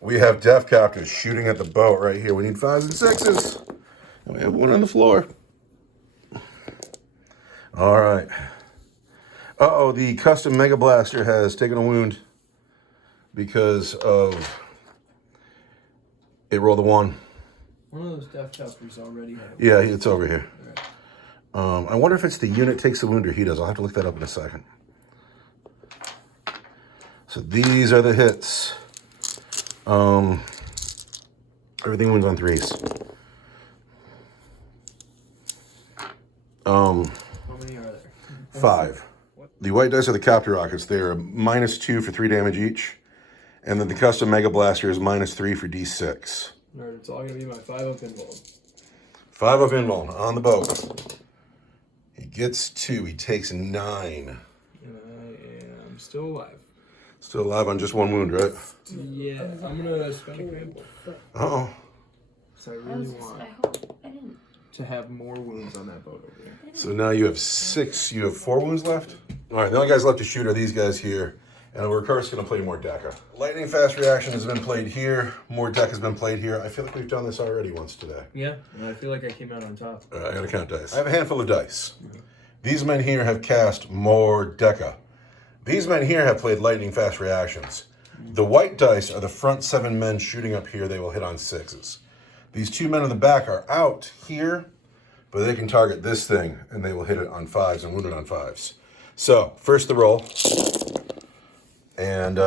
We have death captives shooting at the boat right here. We need 5s and 6s. And we have 1 on the floor. All right. Uh-oh, the custom Mega Blaster has taken a wound because of it rolled a 1. One of those death choppers already have. Yeah, it's over here. Alright. I wonder if it's the unit takes the wound or he does. I'll have to look that up in a second. So these are the hits. Everything wins on 3s. How many are there? 5. The white dice are the Captor Rockets. They're -2 for 3 damage each. And then the custom Mega Blaster is -3 for D6. Alright, it's all gonna be my 5 up involved. 5 of Invuln on the boat. He gets 2. He takes 9. And I am still alive. Still alive on just 1 wound, right? Yeah, I'm gonna spend a crample. Uh-oh. So I I really was just, want I hope I didn't. to have more wounds on that boat over there. So now you have 6. You have 4 wounds left? All right, the only guys left to shoot are these guys here. And we're of course going to play more Deca. Lightning Fast Reaction has been played here. More Deca has been played here. I feel like we've done this already once today. Yeah, and I feel like I came out on top. I got to count dice. I have a handful of dice. These men here have cast more Deca. These men here have played Lightning Fast Reactions. The white dice are the front 7 men shooting up here. They will hit on 6s. These 2 men in the back are out here, but they can target this thing, and they will hit it on 5s and wound it on 5s. So, first the roll. And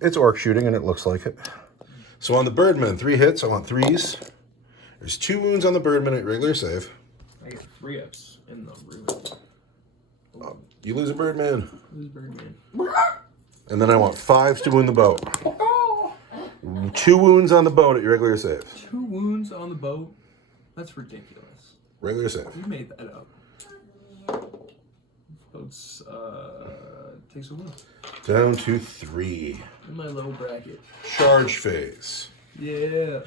it's orc shooting, and it looks like it. So on the Birdman, 3 hits. I want 3s. There's 2 wounds on the Birdman at regular save. I get 3 ups in the room. You lose a Birdman. Who's Birdman? And then I want 5s to wound the boat. 2 wounds on the boat at your regular save. 2 wounds on the boat? That's ridiculous. Regular save. You made that up. Boats, takes a wound. Down to 3. In my low bracket. Charge phase. Yeah.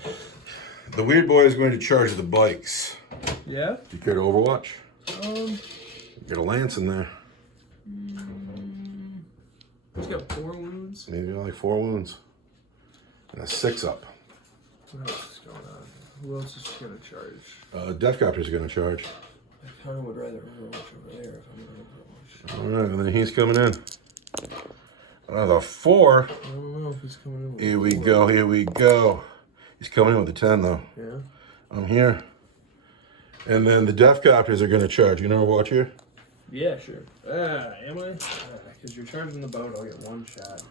The weird boy is going to charge the bikes. Yeah? Do you care to Overwatch? Get a lance in there. He's got 4 wounds. Maybe like 4 wounds. And a 6 up. What else is going on? Who else is going to charge? Death Copters are going to charge. I kind of would rather Overwatch over there if I'm going to Overwatch. All right, and then he's coming in. The 4. I don't know if he's coming in with Here we 4. go, here we go. He's coming in with the 10, though. Yeah? I'm here. And then the Death Copters are going to charge. You know Overwatch here? Yeah, sure. Am I? Because you're charging the boat, I'll get 1 shot.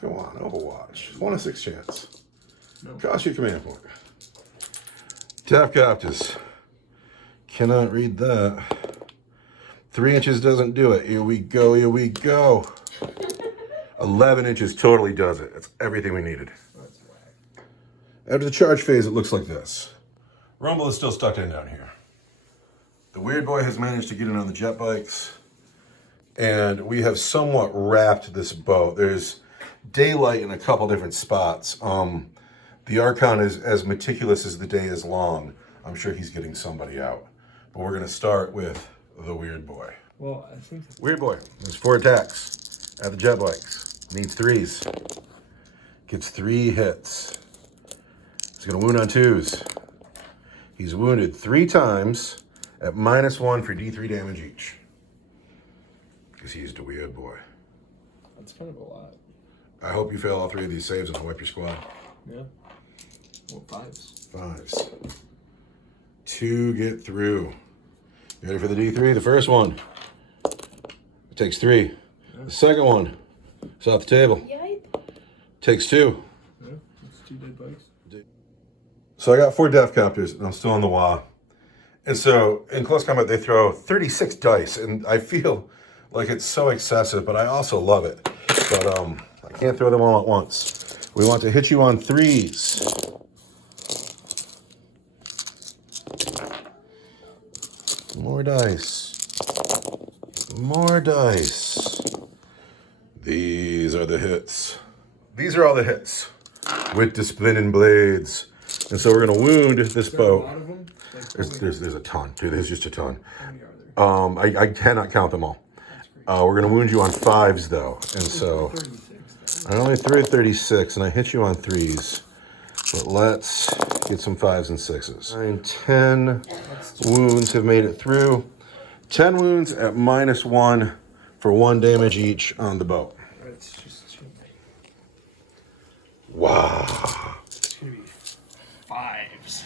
Come on, Overwatch. 1 in 6 chance. No. Cost you a command point. Death Copters. Cannot read that. 3 inches doesn't do it. Here we go, here we go. 11 inches totally does it. That's everything we needed. That's whack. After the charge phase, it looks like this. Rumble is still stuck in down here. The weird boy has managed to get in on the jet bikes, and we have somewhat wrapped this boat. There's daylight in a couple different spots. The Archon is as meticulous as the day is long. I'm sure he's getting somebody out. But we're gonna start with the weird boy. Well, I think Weird boy, there's 4 attacks at the jet bikes. Needs 3s. Gets 3 hits. He's gonna wound on 2s. He's wounded 3 times at -1 for D3 damage each. Because he's the weird boy. that's kind of a lot. I hope you fail all 3 of these saves and I'll wipe your squad. Yeah. Well, 5s. 5s. 2 get through. You ready for the D3? The first one. It takes 3. Yeah. The second one is off the table. Yipe. Takes 2. Yeah, it's 2 dead bikes. So I got 4 death copters and I'm still on the WA. And so in close combat, they throw 36 dice and I feel like it's so excessive, but I also love it. But I can't throw them all at once. We want to hit you on 3s. More dice. More dice. These are the hits. These are all the hits with Displinin blades. And so we're gonna wound this boat. A lot of them? Like, There's a ton, dude. There's just a ton. how many are there? I cannot count them all. We're gonna wound you on 5s though, and so 36. I only threw 36, and I hit you on 3s. But let's get some 5s and 6s. 9, 10 wounds have made it through. 10 wounds at -1 for 1 damage each on the boat. That's just too many. Wow. It's gonna be 5s.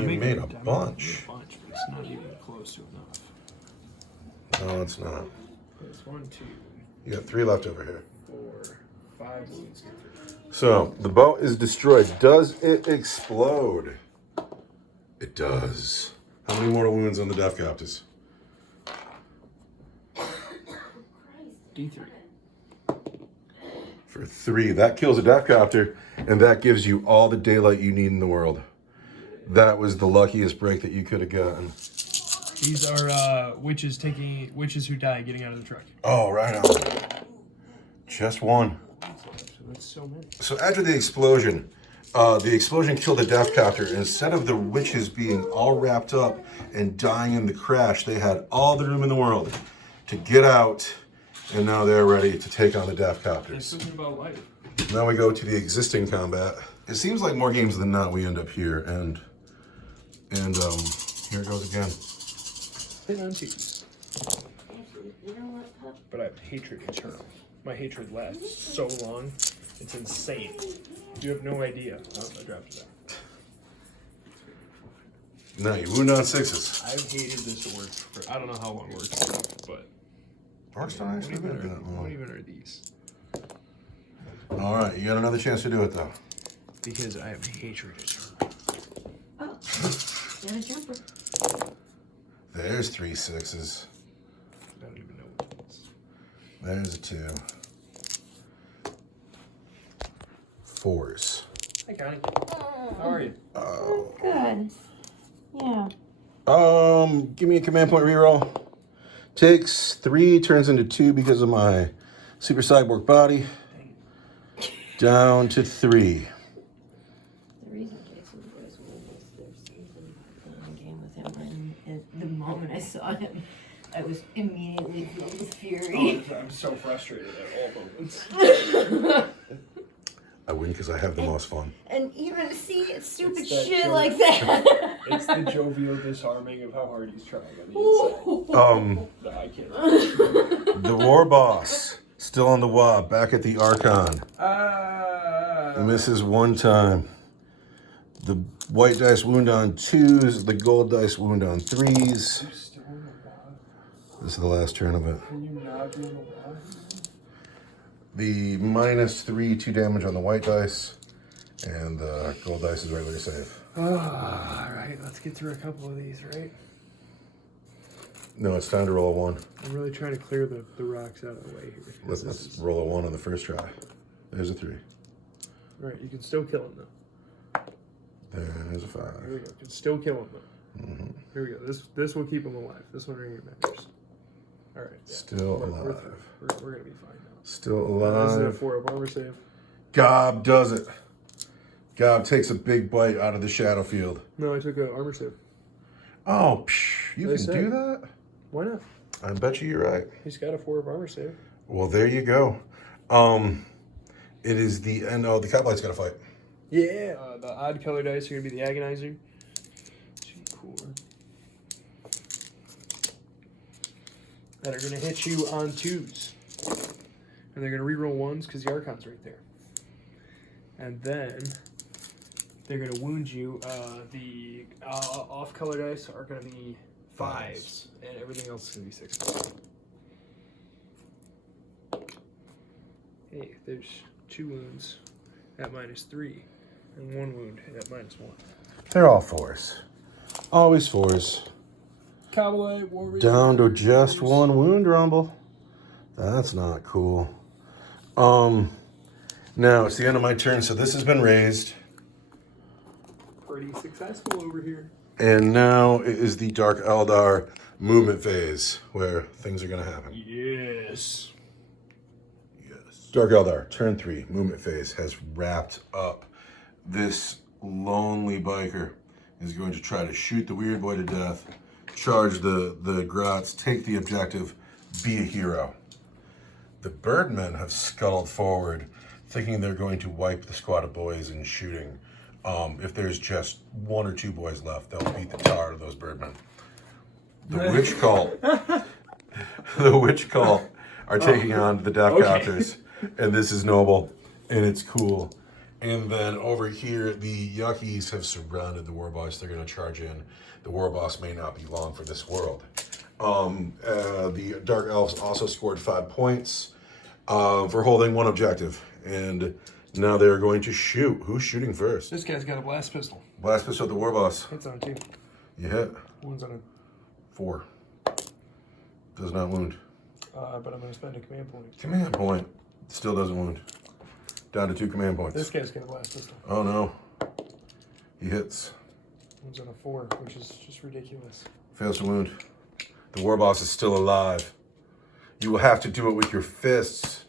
You made a bunch. But it's not even close to enough. No, it's not. It's 1, 2, You got 3 left over here. 4, 5 wounds. So the boat is destroyed. Does it explode? It does. How many mortal wounds on the death copters? D3. For 3. That kills a death copter, and that gives you all the daylight you need in the world. That was the luckiest break that you could have gotten. These are witches who die getting out of the truck. Oh, right on. Just 1. So that's so many. So after the explosion killed the death copter. Instead of the witches being all wrapped up and dying in the crash, they had all the room in the world to get out, and now they're ready to take on the death It's copters. something about life. Now we go to the existing combat. It seems like more games than not we end up here, and here it goes again. Been on twos. You know what, pup? But I have hatred eternal. My hatred lasts so long, it's insane. You have no idea. Oh, I dropped it out. No, you wound on 6s. I've hated this orc for I don't know how long orcs live, but Orcs don't actually live that what long. even are these? All right, you got another chance to do it though. Because I have hatred eternal. Oh, got a jumper. There's 3 6s. I don't even know what it is. There's a 2. 4s. Hi, Connie. How are you? Oh. Good. Yeah. Give me a command point reroll. Takes 3, turns into 2 because of my super cyborg body. Down to 3. The reason Jason goes with is there's something playing a game with him, and at the moment I saw him, I was immediately filled with fury. Oh, I'm so frustrated at all moments. I win because I have the most fun. And even see stupid It's that shit joke. like that. It's the jovial disarming of how hard he's trying on the inside. No, I can't. The war boss still on the WA, back at the Archon. Misses 1 time. The white dice wound on 2s. The gold dice wound on 3s. You still in the water? This is the last turn of it. Can you not be in the water? The -3, 2 damage on the white dice, and the gold dice is regular save. Alright, let's get through a couple of these, right? No, it's time to roll a 1. I'm really trying to clear the rocks out of the way here. Let's roll a 1 on the first try. There's a 3. Alright, you can still kill him though. There's a 5. There we go. You can still kill him though. Here we go. This will keep him alive. This one really matters. All right. Yeah. Still We're alive. we're gonna be fine now. Still This is a alive. 4-up armor save. Gob does it. Gob takes a big bite out of the shadow field. No, I took an armor save. Oh, you They can said. do that? Why not? I bet you're right. He's got a 4-up armor save. Well, there you go. It is the end. Oh, the Cowboy's got to fight. Yeah. The odd color dice are gonna be the agonizer. Cool. That are gonna hit you on 2s, and they're gonna reroll 1s because the Archon's right there. And then they're gonna wound you. The off color dice are gonna be 5s, and everything else is gonna be 6s. Hey, there's 2 wounds at -3, and 1 wound at -1. They're all 4s. Always 4s. Cowboy warrior. Down to just 1 wound, Rumble. That's not cool. Now it's the end of my turn, so this has been raised. Pretty successful over here. And now it is the Dark Eldar movement phase where things are going to happen. Yes. Yes. Dark Eldar, turn 3, movement phase has wrapped up. This lonely biker is going to try to shoot the weird boy to death, charge the Grots, take the objective, be a hero. The Birdmen have scuttled forward, thinking they're going to wipe the squad of boys in shooting. If there's just 1 or 2 boys left, they'll beat the tar out of those Birdmen. The Witch Cult, the Witch Cult are taking on the Deathcopters, and this is noble, and it's cool. And then over here, the Yuckies have surrounded the Warboss. They're going to charge in. The Warboss may not be long for this world. The Dark Elves also scored 5 points for holding 1 objective. And now they're going to shoot. Who's shooting first? This guy's got a blast pistol. Blast pistol at the Warboss. Hits on 2. You hit. 1's on 4. Does not wound. But I'm going to spend a command point. Command point. Still doesn't wound. Down to 2 command points. This guy's got a blast pistol. Oh no. He hits. 1's on a 4, which is just ridiculous. Fails to wound. The Warboss is still alive. You will have to do it with your fists.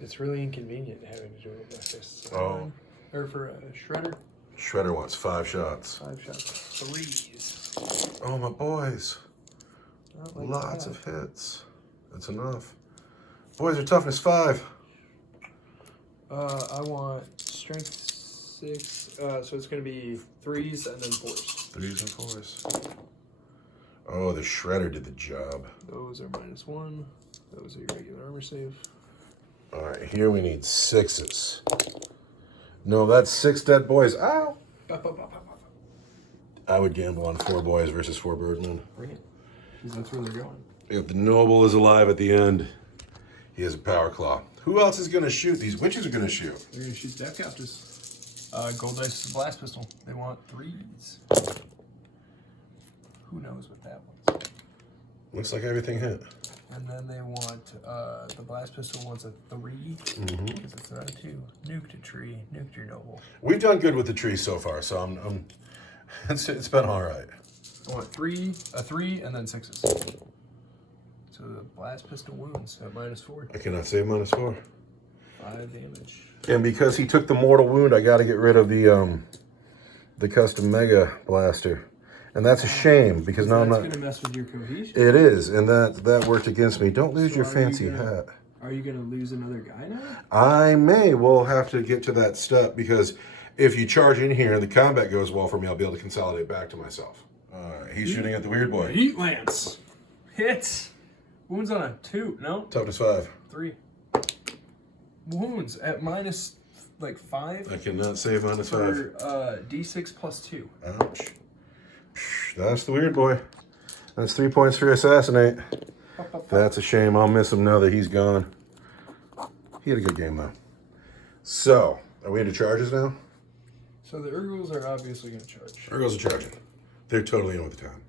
It's really inconvenient having to do it with my fists. Oh. Or for a shredder. Shredder wants 5 shots. 5 shots. 3s. Oh, my boys. Not like Lots that. of hits. That's enough. Boys are toughness 5. I want strength 6. So it's going to be 3s and then 4s. 3s and 4s. Oh, the Shredder did the job. Those are -1. Those are your regular armor save. All right, here we need 6s. No, that's 6 dead boys. Ow! Up, up, up, up, up. I would gamble on 4 boys versus 4 Birdmen. Bring it. Because that's where they're going. If the Noble is alive at the end, he has a power claw. Who else is going to shoot? These witches are going to shoot. They're going to shoot Deathcopters. Gold dice is a blast pistol. They want 3s. Who knows what that was? Looks like everything hit. And then they want, the blast pistol wants a 3. Because it's not a 2. Nuked a tree. Nuked your noble. We've done good with the trees so far, so I'm it's been all right. I want a 3, and then 6s. So the blast pistol wounds at -4. I cannot save -4. 5 damage. And because he took the mortal wound, I got to get rid of the custom mega blaster, and that's a shame because now I'm That's not. going to mess with your cohesion. It is, and that worked against me. Don't lose So your are you fancy gonna- hat. Are you going to lose another guy now? I may. We'll have to get to that step because if you charge in here and the combat goes well for me, I'll be able to consolidate back to myself. He's shooting at the weird boy. Heat lance. Hits. Wounds on a 2. No, Toughness 5. 3. Wounds at -5. I cannot save -5. For D6 plus 2. Ouch. That's the weird boy. That's 3 points for assassinate. That's a shame. I'll miss him now that he's gone. He had a good game though. So, are we into charges now? So the Urgles are obviously going to charge. Urgles are charging. They're totally in with the time.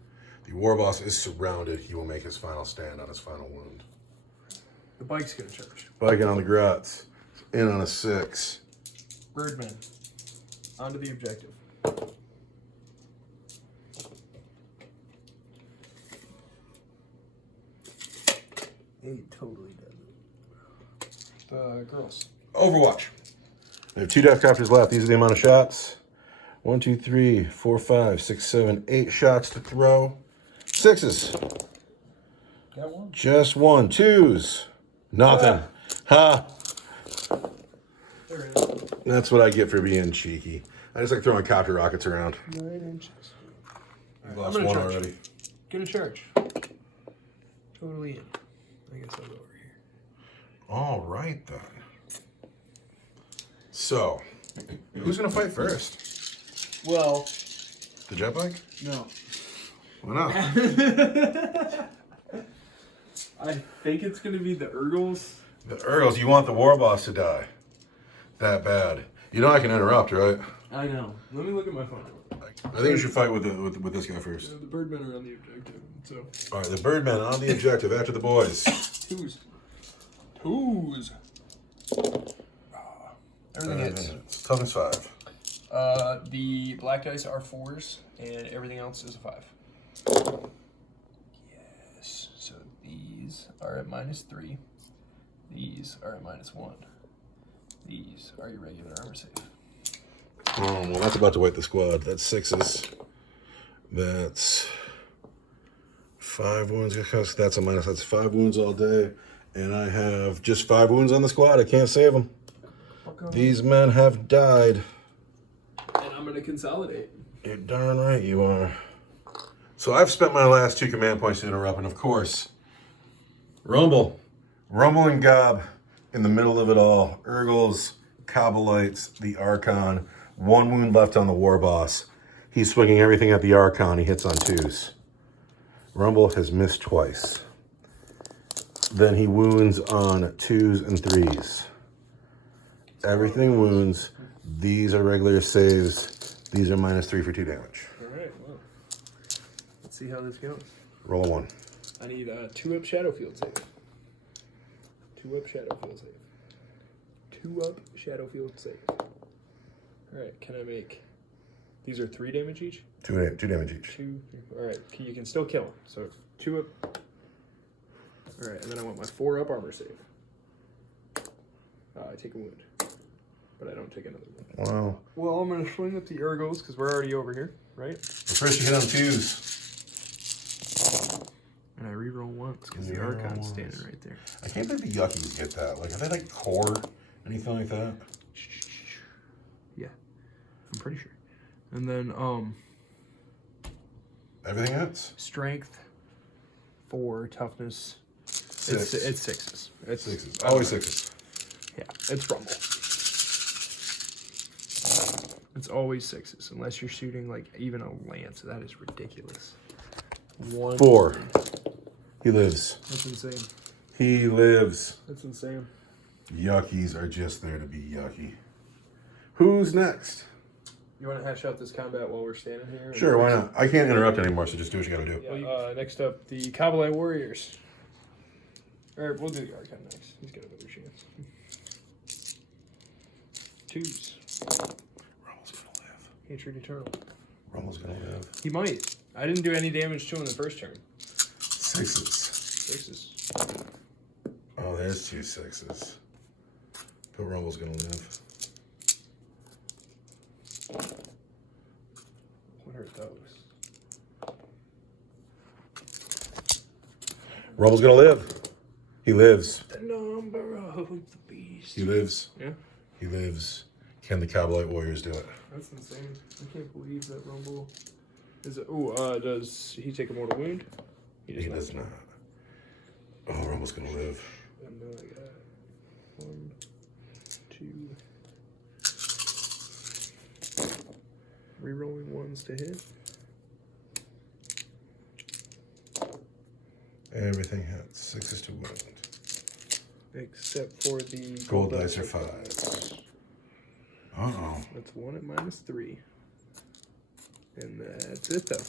The Warboss is surrounded. He will make his final stand on his final wound. The bike's going to charge. Biking on the Grots. In on a 6. Birdman. Onto the objective. It totally doesn't. Girls. Overwatch. We have 2 death captures left. These are the amount of shots. 1, 2, 3, 4, 5, 6, 7, 8 shots to throw. 6s. Got one? Just 1. 2s. Nothing. Ha! There it is. That's what I get for being cheeky. I just like throwing copter rockets around. 9 inches. I've Right, lost I'm gonna one charge. already. Get a charge. Totally in. I guess I'll go over here. All right, then. So, who's going to fight first? Well, The jet bike? no. Why not? I think it's going to be the Urgles. The Urgles, you want the war boss to die. That bad. You know I can interrupt, right? I know. Let me look at my phone. I think you should fight with this guy first. The Birdmen are on the objective, so. All right, the Birdmen on the objective after the boys. Twos. Everything hits. Toughness 5. The black dice are 4s, and everything else is a 5. Yes. So these are at -3. These are at -1. These are your regular armor safe. Oh, well, that's about to wipe the squad. That's 6s. That's 5 wounds. That's a minus. That's 5 wounds all day. And I have just 5 wounds on the squad. I can't save them. These men have died. And I'm going to consolidate. You're darn right you are. So I've spent my last 2 command points to interrupt. And of course, Rumble and Gob in the middle of it all. Urgles, Kabalites, the Archon. 1 wound left on the war boss. He's swinging everything at the Archon. He hits on 2s. Rumble has missed twice. Then he wounds on 2s and 3s. Everything wounds. These are regular saves. These are -3 for 2 damage. Alright, well. Let's see how this goes. Roll a 1. I need a 2-up Shadowfield save. 2-up Shadowfield save. 2-up Shadowfield save. Alright, can I make... These are 3 damage each? 2 damage each. 2, 3, alright, you can still kill him. So 2-up. Alright, and then I want my 4-up armor save. I take a wound. But I don't take another wound. Wow. Well, I'm going to swing up the Urgles because we're already over here, right? But first you hit on 2s. And I reroll once because the You reroll Archon's once. standing right there. I can't believe the Yuckies get that. Like, are they like core? Anything like that? Yeah, I'm pretty sure. And then Everything hits? strength, 4, toughness. 6. It's 6s. It's 6s. Always 6s. Yeah, it's Rumble. It's always 6s unless you're shooting like even a lance. That is ridiculous. 1. 4. He lives. That's insane. He lives. That's insane. Yuckies are just there to be yucky. Who's next? You want to hash out this combat while we're standing here? Sure, why not? I can't interrupt anymore, so just do what you gotta do. Yeah, next up, the Kabbalah Warriors. Or we'll do the Archon next. He's got a better chance. 2s. Rumble's gonna live. Hatred Eternal. Rumble's gonna live. He might. I didn't do any damage to him in the first turn. 6s. 6s. Oh, there's 2 6s. But Rumble's gonna live. What are those? Rumble's gonna live. He lives. The number of the beast. He lives. Yeah. He lives. Can the Kabbalite Warriors do it? That's insane. I can't believe that Rumble is it. Does he take a mortal wound? He does not. Oh, Rumble's gonna live. And then I got 1, 2. Rerolling 1s to hit. Everything hits. 6s to wound. Except for the Gold dice are 5s. Uh-oh. That's 1 at -3. And that's it though.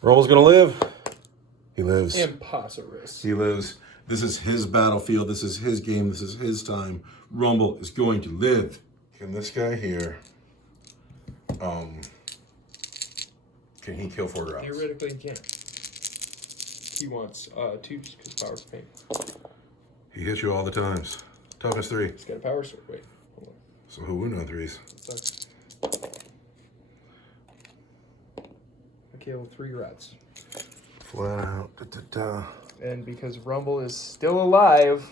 Rumble's gonna live. He lives. Impossible. He lives. This is his battlefield. This is his game. This is his time. Rumble is going to live. Can this guy here, can he kill 4 drops? Theoretically, he can. He wants 2s because power pain. He hits you all the times. Toughness 3. He's got a power sword. Wait, hold on. So who wound on 3s? Okay, well, 3 rats. Flat out. And because Rumble is still alive,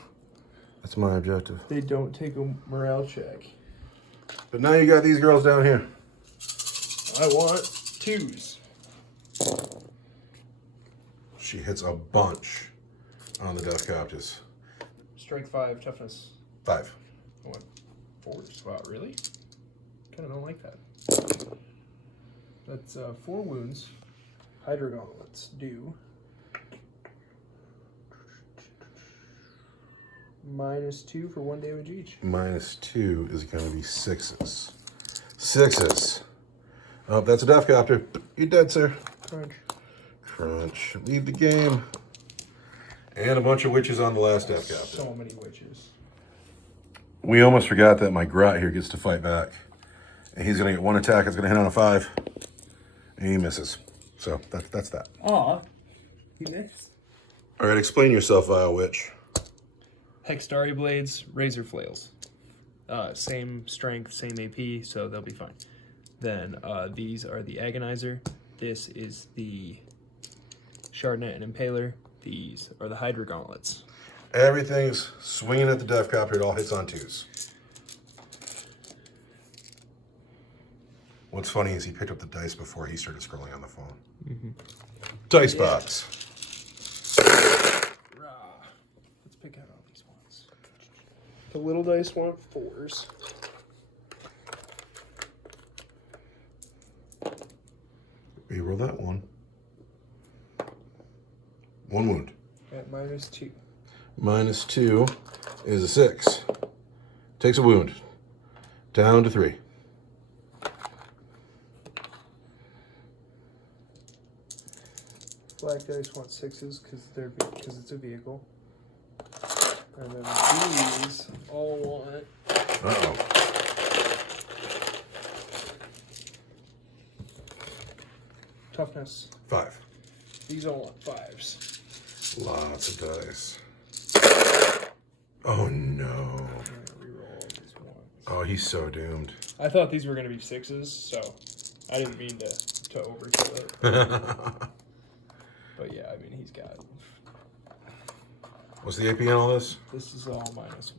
That's my objective. they don't take a morale check. But now you got these girls down here. I want 2s. She hits a bunch on the Death Coptus. Strength 5, toughness 5. I want 4s. Wow, really? Kind of don't like that. That's 4 wounds. Hydra gauntlets do -2 for 1 damage each. -2 is going to be 6s. 6s. Oh, that's a Death Copter. You're dead, sir. Crunch. Crunch. Leave the game. And a bunch of witches on the last Death Copter. So many witches. We almost forgot that my Grot here gets to fight back. And he's going to get 1 attack. It's going to hit on a 5. And he misses. So that's that. Aw, he missed. All right, explain yourself, Vile Witch. Hextari blades, razor flails. Same strength, same AP, so they'll be fine. Then these are the Agonizer. This is the Shardnet and Impaler. These are the Hydra gauntlets. Everything's swinging at the Death Copter. It all hits on 2s. What's funny is he picked up the dice before he started scrolling on the phone. Mm-hmm. Dice box. Let's pick out all these ones. The little dice want 4s. Reroll that one. 1 wound. At -2. -2 is a 6. Takes a wound. Down to 3. Black dice want 6s because it's a vehicle. And then these all want Uh-oh. toughness. 5. These all want 5s. Lots of dice. Oh, no. I'm gonna reroll all these ones. Oh, he's so doomed. I thought these were gonna be 6s, so I didn't mean to overkill it. But yeah, I mean he's got. What's the AP on all this? This is all -1,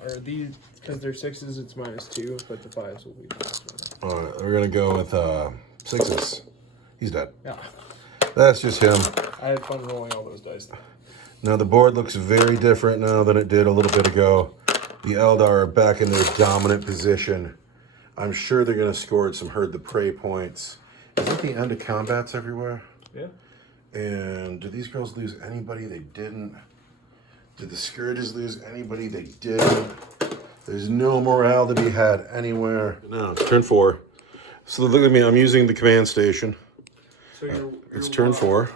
or these because they're 6s. It's -2, but the 5s will be -1. All right, we're going to go with 6s. He's dead. Yeah, That's just him. I had fun rolling all those dice. Now, the board looks very different now than it did a little bit ago. The Eldar are back in their dominant position. I'm sure they're going to score some Herd the Prey points. Is it the end of combats everywhere? Yeah. And did these girls lose anybody? They didn't. Did the Scourges lose anybody? They didn't. There's no morale to be had anywhere. No, it's turn 4. So look at me. I'm using the command station. So It's turn 4.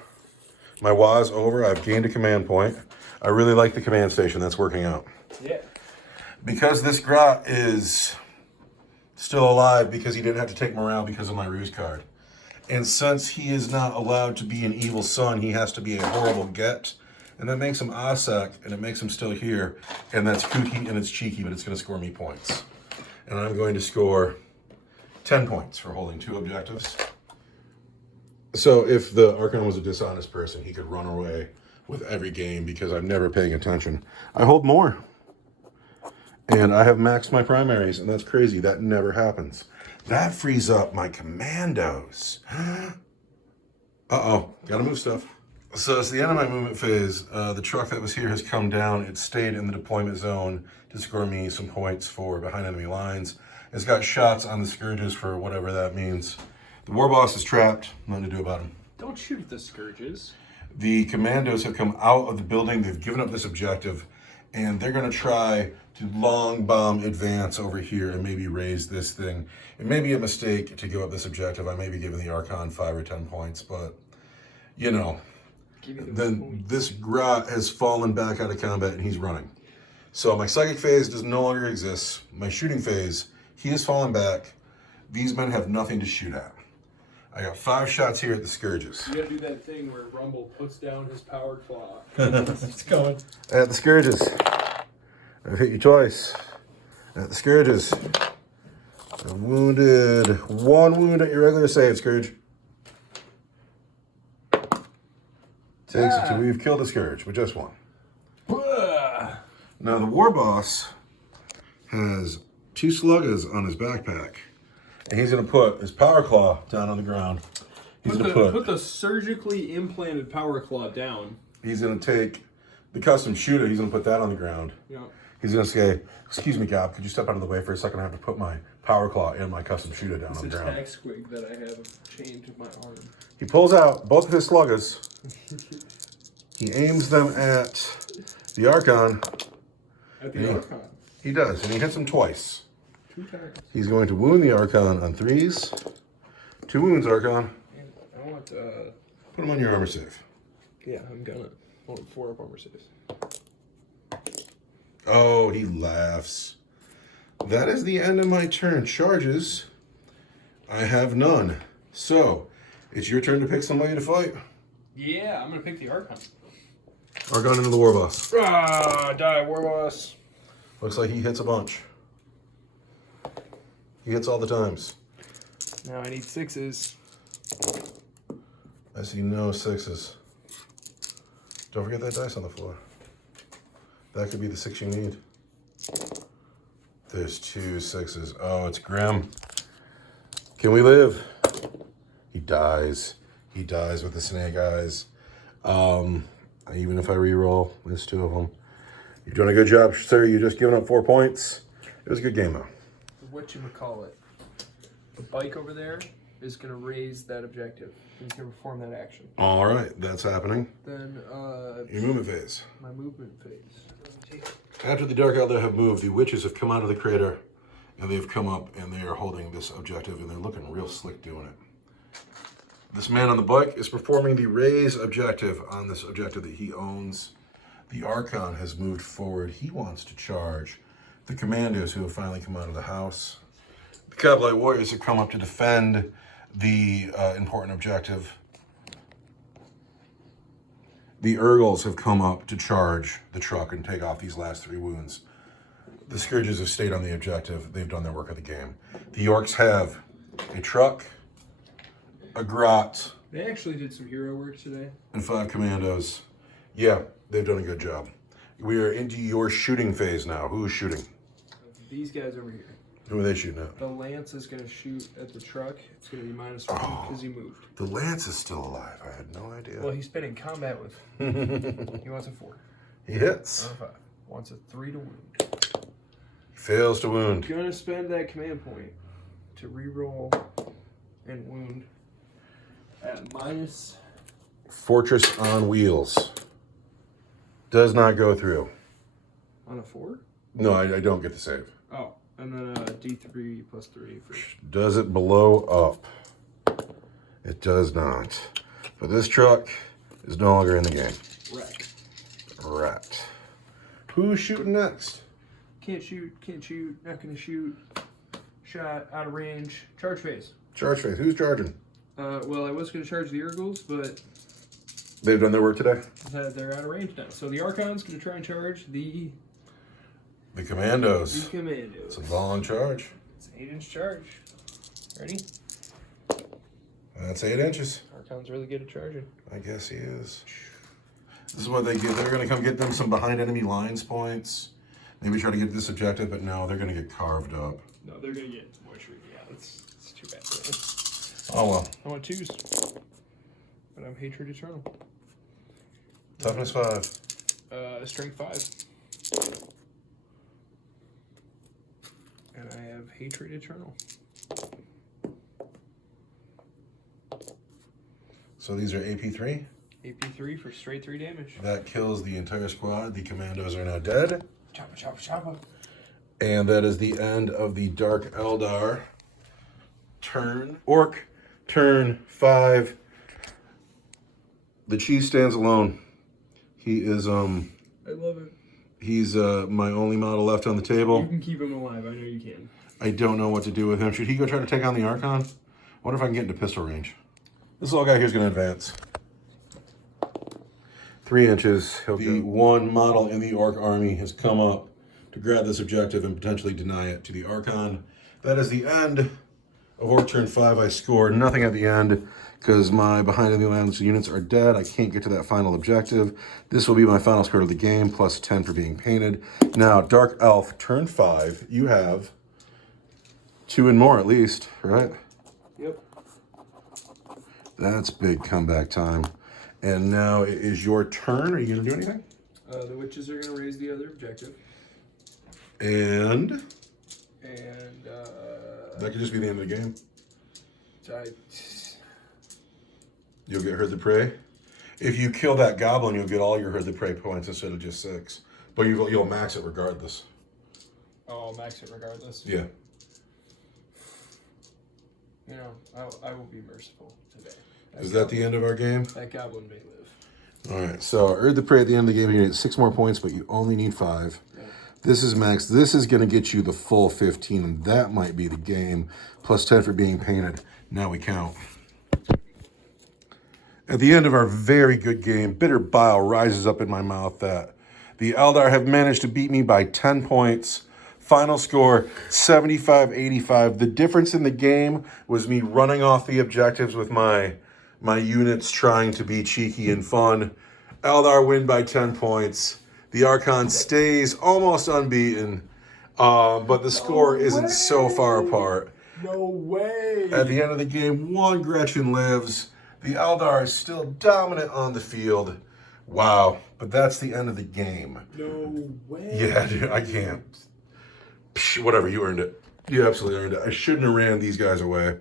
My WA's over. I've gained a command point. I really like the command station. That's working out. Yeah. Because this Grot is still alive because he didn't have to take morale because of my ruse card. And since he is not allowed to be an evil son, he has to be a horrible get. And that makes him Asak, and it makes him still here. And that's kooky and it's cheeky, but it's going to score me points. And I'm going to score 10 points for holding 2 objectives. So if the Archon was a dishonest person, he could run away with every game because I'm never paying attention. I hold more. And I have maxed my primaries, and that's crazy. That never happens. That frees up my commandos. Uh-oh, gotta move stuff. So it's the end of my movement phase. The truck that was here has come down. It stayed in the deployment zone to score me some points for behind enemy lines. It's got shots on the Scourges for whatever that means. The war boss is trapped. Nothing to do about him. Don't shoot at the Scourges. The commandos have come out of the building. They've given up this objective, and they're going to try to long bomb advance over here and maybe raise this thing. It may be a mistake to give up this objective. I may be giving the Archon 5 or 10 points, but, you know, then this Grot has fallen back out of combat and he's running. So my psychic phase no longer exists. My shooting phase, he has fallen back. These men have nothing to shoot at. I got 5 shots here at the Scourges. You gotta do that thing where Rumble puts down his power claw. It's going. At the Scourges. I've hit you twice. At the Scourges. I'm wounded. 1 wound at your regular save, Scourge. Takes it to we've killed the Scourge with just 1. Now the War Boss has 2 sluggers on his backpack. And he's going to put his power claw down on the ground. He's going to put the surgically implanted power claw down. He's going to take the custom shooter. He's going to put that on the ground. Yeah. He's going to say, "Excuse me, Gob, could you step out of the way for a second? I have to put my power claw and my custom shooter down on the ground." It's a tag squig that I have chained to my arm. He pulls out both of his sluggers. He aims them at the Archon. At the Archon. He does, and he hits him twice. 2 times. He's going to wound the Archon on 3s. 2 wounds, Archon. I want Put him on your armor save. yeah, I'm gonna. I want 4 up armor saves. Oh, he laughs. That is the end of my turn. Charges. I have none. So, it's your turn to pick somebody to fight. Yeah, I'm gonna pick the Archon. Archon into the War Boss. Die, War Boss. Looks like he hits a bunch. He hits all the times. Now I need 6s. I see no 6s. Don't forget that dice on the floor. That could be the 6 you need. There's 2 6s. Oh, it's grim. Can we live? He dies. He dies with the snake eyes. Even if I re-roll, there's 2 of them. You're doing a good job, sir. You just given up 4 points. It was a good game, though. Whatchamacallit. The bike over there is going to raise that objective. He's going to perform that action. All right, that's happening. Then, Your movement phase. my movement phase. After the Dark Elder have moved, the witches have come out of the crater, and they've come up, and they are holding this objective, and they're looking real slick doing it. This man on the bike is performing the raise objective on this objective that he owns. The Archon has moved forward. He wants to charge the commandos who have finally come out of the house. The Kabalite warriors have come up to defend the important objective. The Urgles have come up to charge the truck and take off these last 3 wounds. The Scourges have stayed on the objective. They've done their work of the game. The Orks have a truck, a grot, They actually did some hero work today. and 5 commandos. Yeah, they've done a good job. We are into your shooting phase now. Who's shooting? These guys over here. Who are they shooting at? The Lance is going to shoot at the truck. It's going to be -1 because he moved. The Lance is still alive. I had no idea. Well, he's been in combat with. He wants a 4. He hits. Not a 5. Wants a 3 to wound. He fails to wound. Going to spend that command point to reroll and wound at minus. Fortress on wheels. Does not go through. On a 4? No, I don't get the save. Oh, and then a D3 plus 3 for. Does it blow up? It does not. But this truck is no longer in the game. Wreck. Rat. Who's shooting next? Can't shoot, not gonna shoot. Shot, out of range. Charge phase. Charge phase. Who's charging? Well, I was gonna charge the Urgles, but They've done their work today? they're out of range now. So the Archon's gonna try and charge the Commandos. Commandos. It's a long charge. It's an 8-inch charge. Ready? That's 8 inches. Archon's really good at charging. I guess he is. This is what they get. They're going to come get them some behind enemy lines points. Maybe try to get this objective, but no, they're going to get carved up. No, they're gonna get moisture. Yeah, it's too bad for them. Oh well. I want 2s. But I'm hatred eternal. Toughness 5. Strength 5. And I have hatred eternal. So these are AP3. AP3 for straight 3 damage. That kills the entire squad. The commandos are now dead. Choppa, choppa, choppa. And that is the end of the Dark Eldar turn. Orc, turn 5. The cheese stands alone. He is, I love it. he's my only model left on the table. You can keep him alive. I know you can. I don't know what to do with him. Should he go try to take on the Archon? I wonder if I can get into pistol range. This little guy here's going to advance. 3 inches. The one model in the Orc army has come up to grab this objective and potentially deny it to the Archon. That is the end of Orc turn 5. I scored nothing at the end because my behind enemy lands units are dead. I can't get to that final objective. This will be my final score of the game, plus 10 for being painted. Now, Dark Elf, turn 5. You have 2 and more at least, right? Yep. That's big comeback time. And now it is your turn. Are you going to do anything? The witches are going to raise the other objective. And And, that could just be the end of the game. so You'll get Herd the Prey. If you kill that goblin, you'll get all your Herd the Prey points instead of just 6. But you'll max it regardless. I'll max it regardless. Yeah. You know, I will be merciful today. Is that the end of our game? That goblin may live. All right. So Herd the Prey at the end of the game, you need 6 more points, but you only need 5. Yeah. This is max. This is going to get you the full 15, and that might be the game. Plus 10 for being painted. Now we count. At the end of our very good game, bitter bile rises up in my mouth that the Eldar have managed to beat me by 10 points. Final score, 75-85. The difference in the game was me running off the objectives with my units trying to be cheeky and fun. Eldar win by 10 points. The Archon stays almost unbeaten, but the score isn't so far apart. No way. At the end of the game, one Gretchen lives. The Eldar is still dominant on the field. Wow. But that's the end of the game. No way. Yeah, dude, I can't. Psh, whatever, you earned it. You absolutely earned it. I shouldn't have ran these guys away.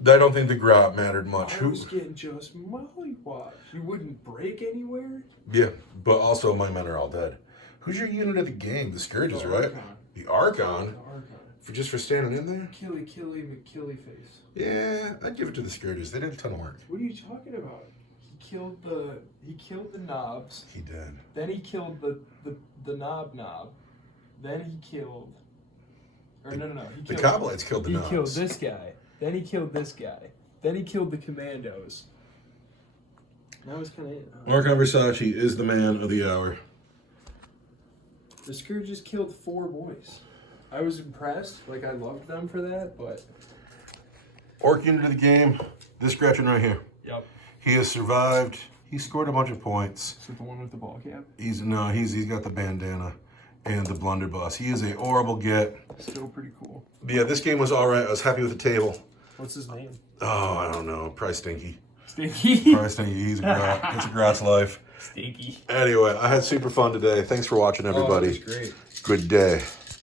I don't think the grot mattered much. I was getting just mollywopped. You wouldn't break anywhere? Yeah, but also my men are all dead. Who's your unit of the game? The Scourges, The right? Archon. The Archon? The Archon. For standing in there? Killy face. Yeah, I'd give it to the Scourges. They did a ton of work. What are you talking about? He killed the knobs. He did. Then he killed the knob. Then he killed. Or no. He The killed, Coblites killed the He knobs. killed this guy. Then he killed this guy. Then he killed the commandos. That was kind of it. Archon Versace is the man of the hour. The Scourges killed 4 boys. I was impressed. Like, I loved them for that, but... Orc unit of the game, this Gretchen right here. Yep. He has survived. He scored a bunch of points. Is it the one with the ball cap? He's got the bandana and the blunderbuss. He is a horrible get. Still pretty cool. But yeah, this game was all right. I was happy with the table. What's his name? Oh, I don't know. Probably Stinky. Stinky. Probably Stinky. He's a grot. It's a grot's life. Stinky. Anyway, I had super fun today. Thanks for watching, everybody. Oh, that was great. Good day.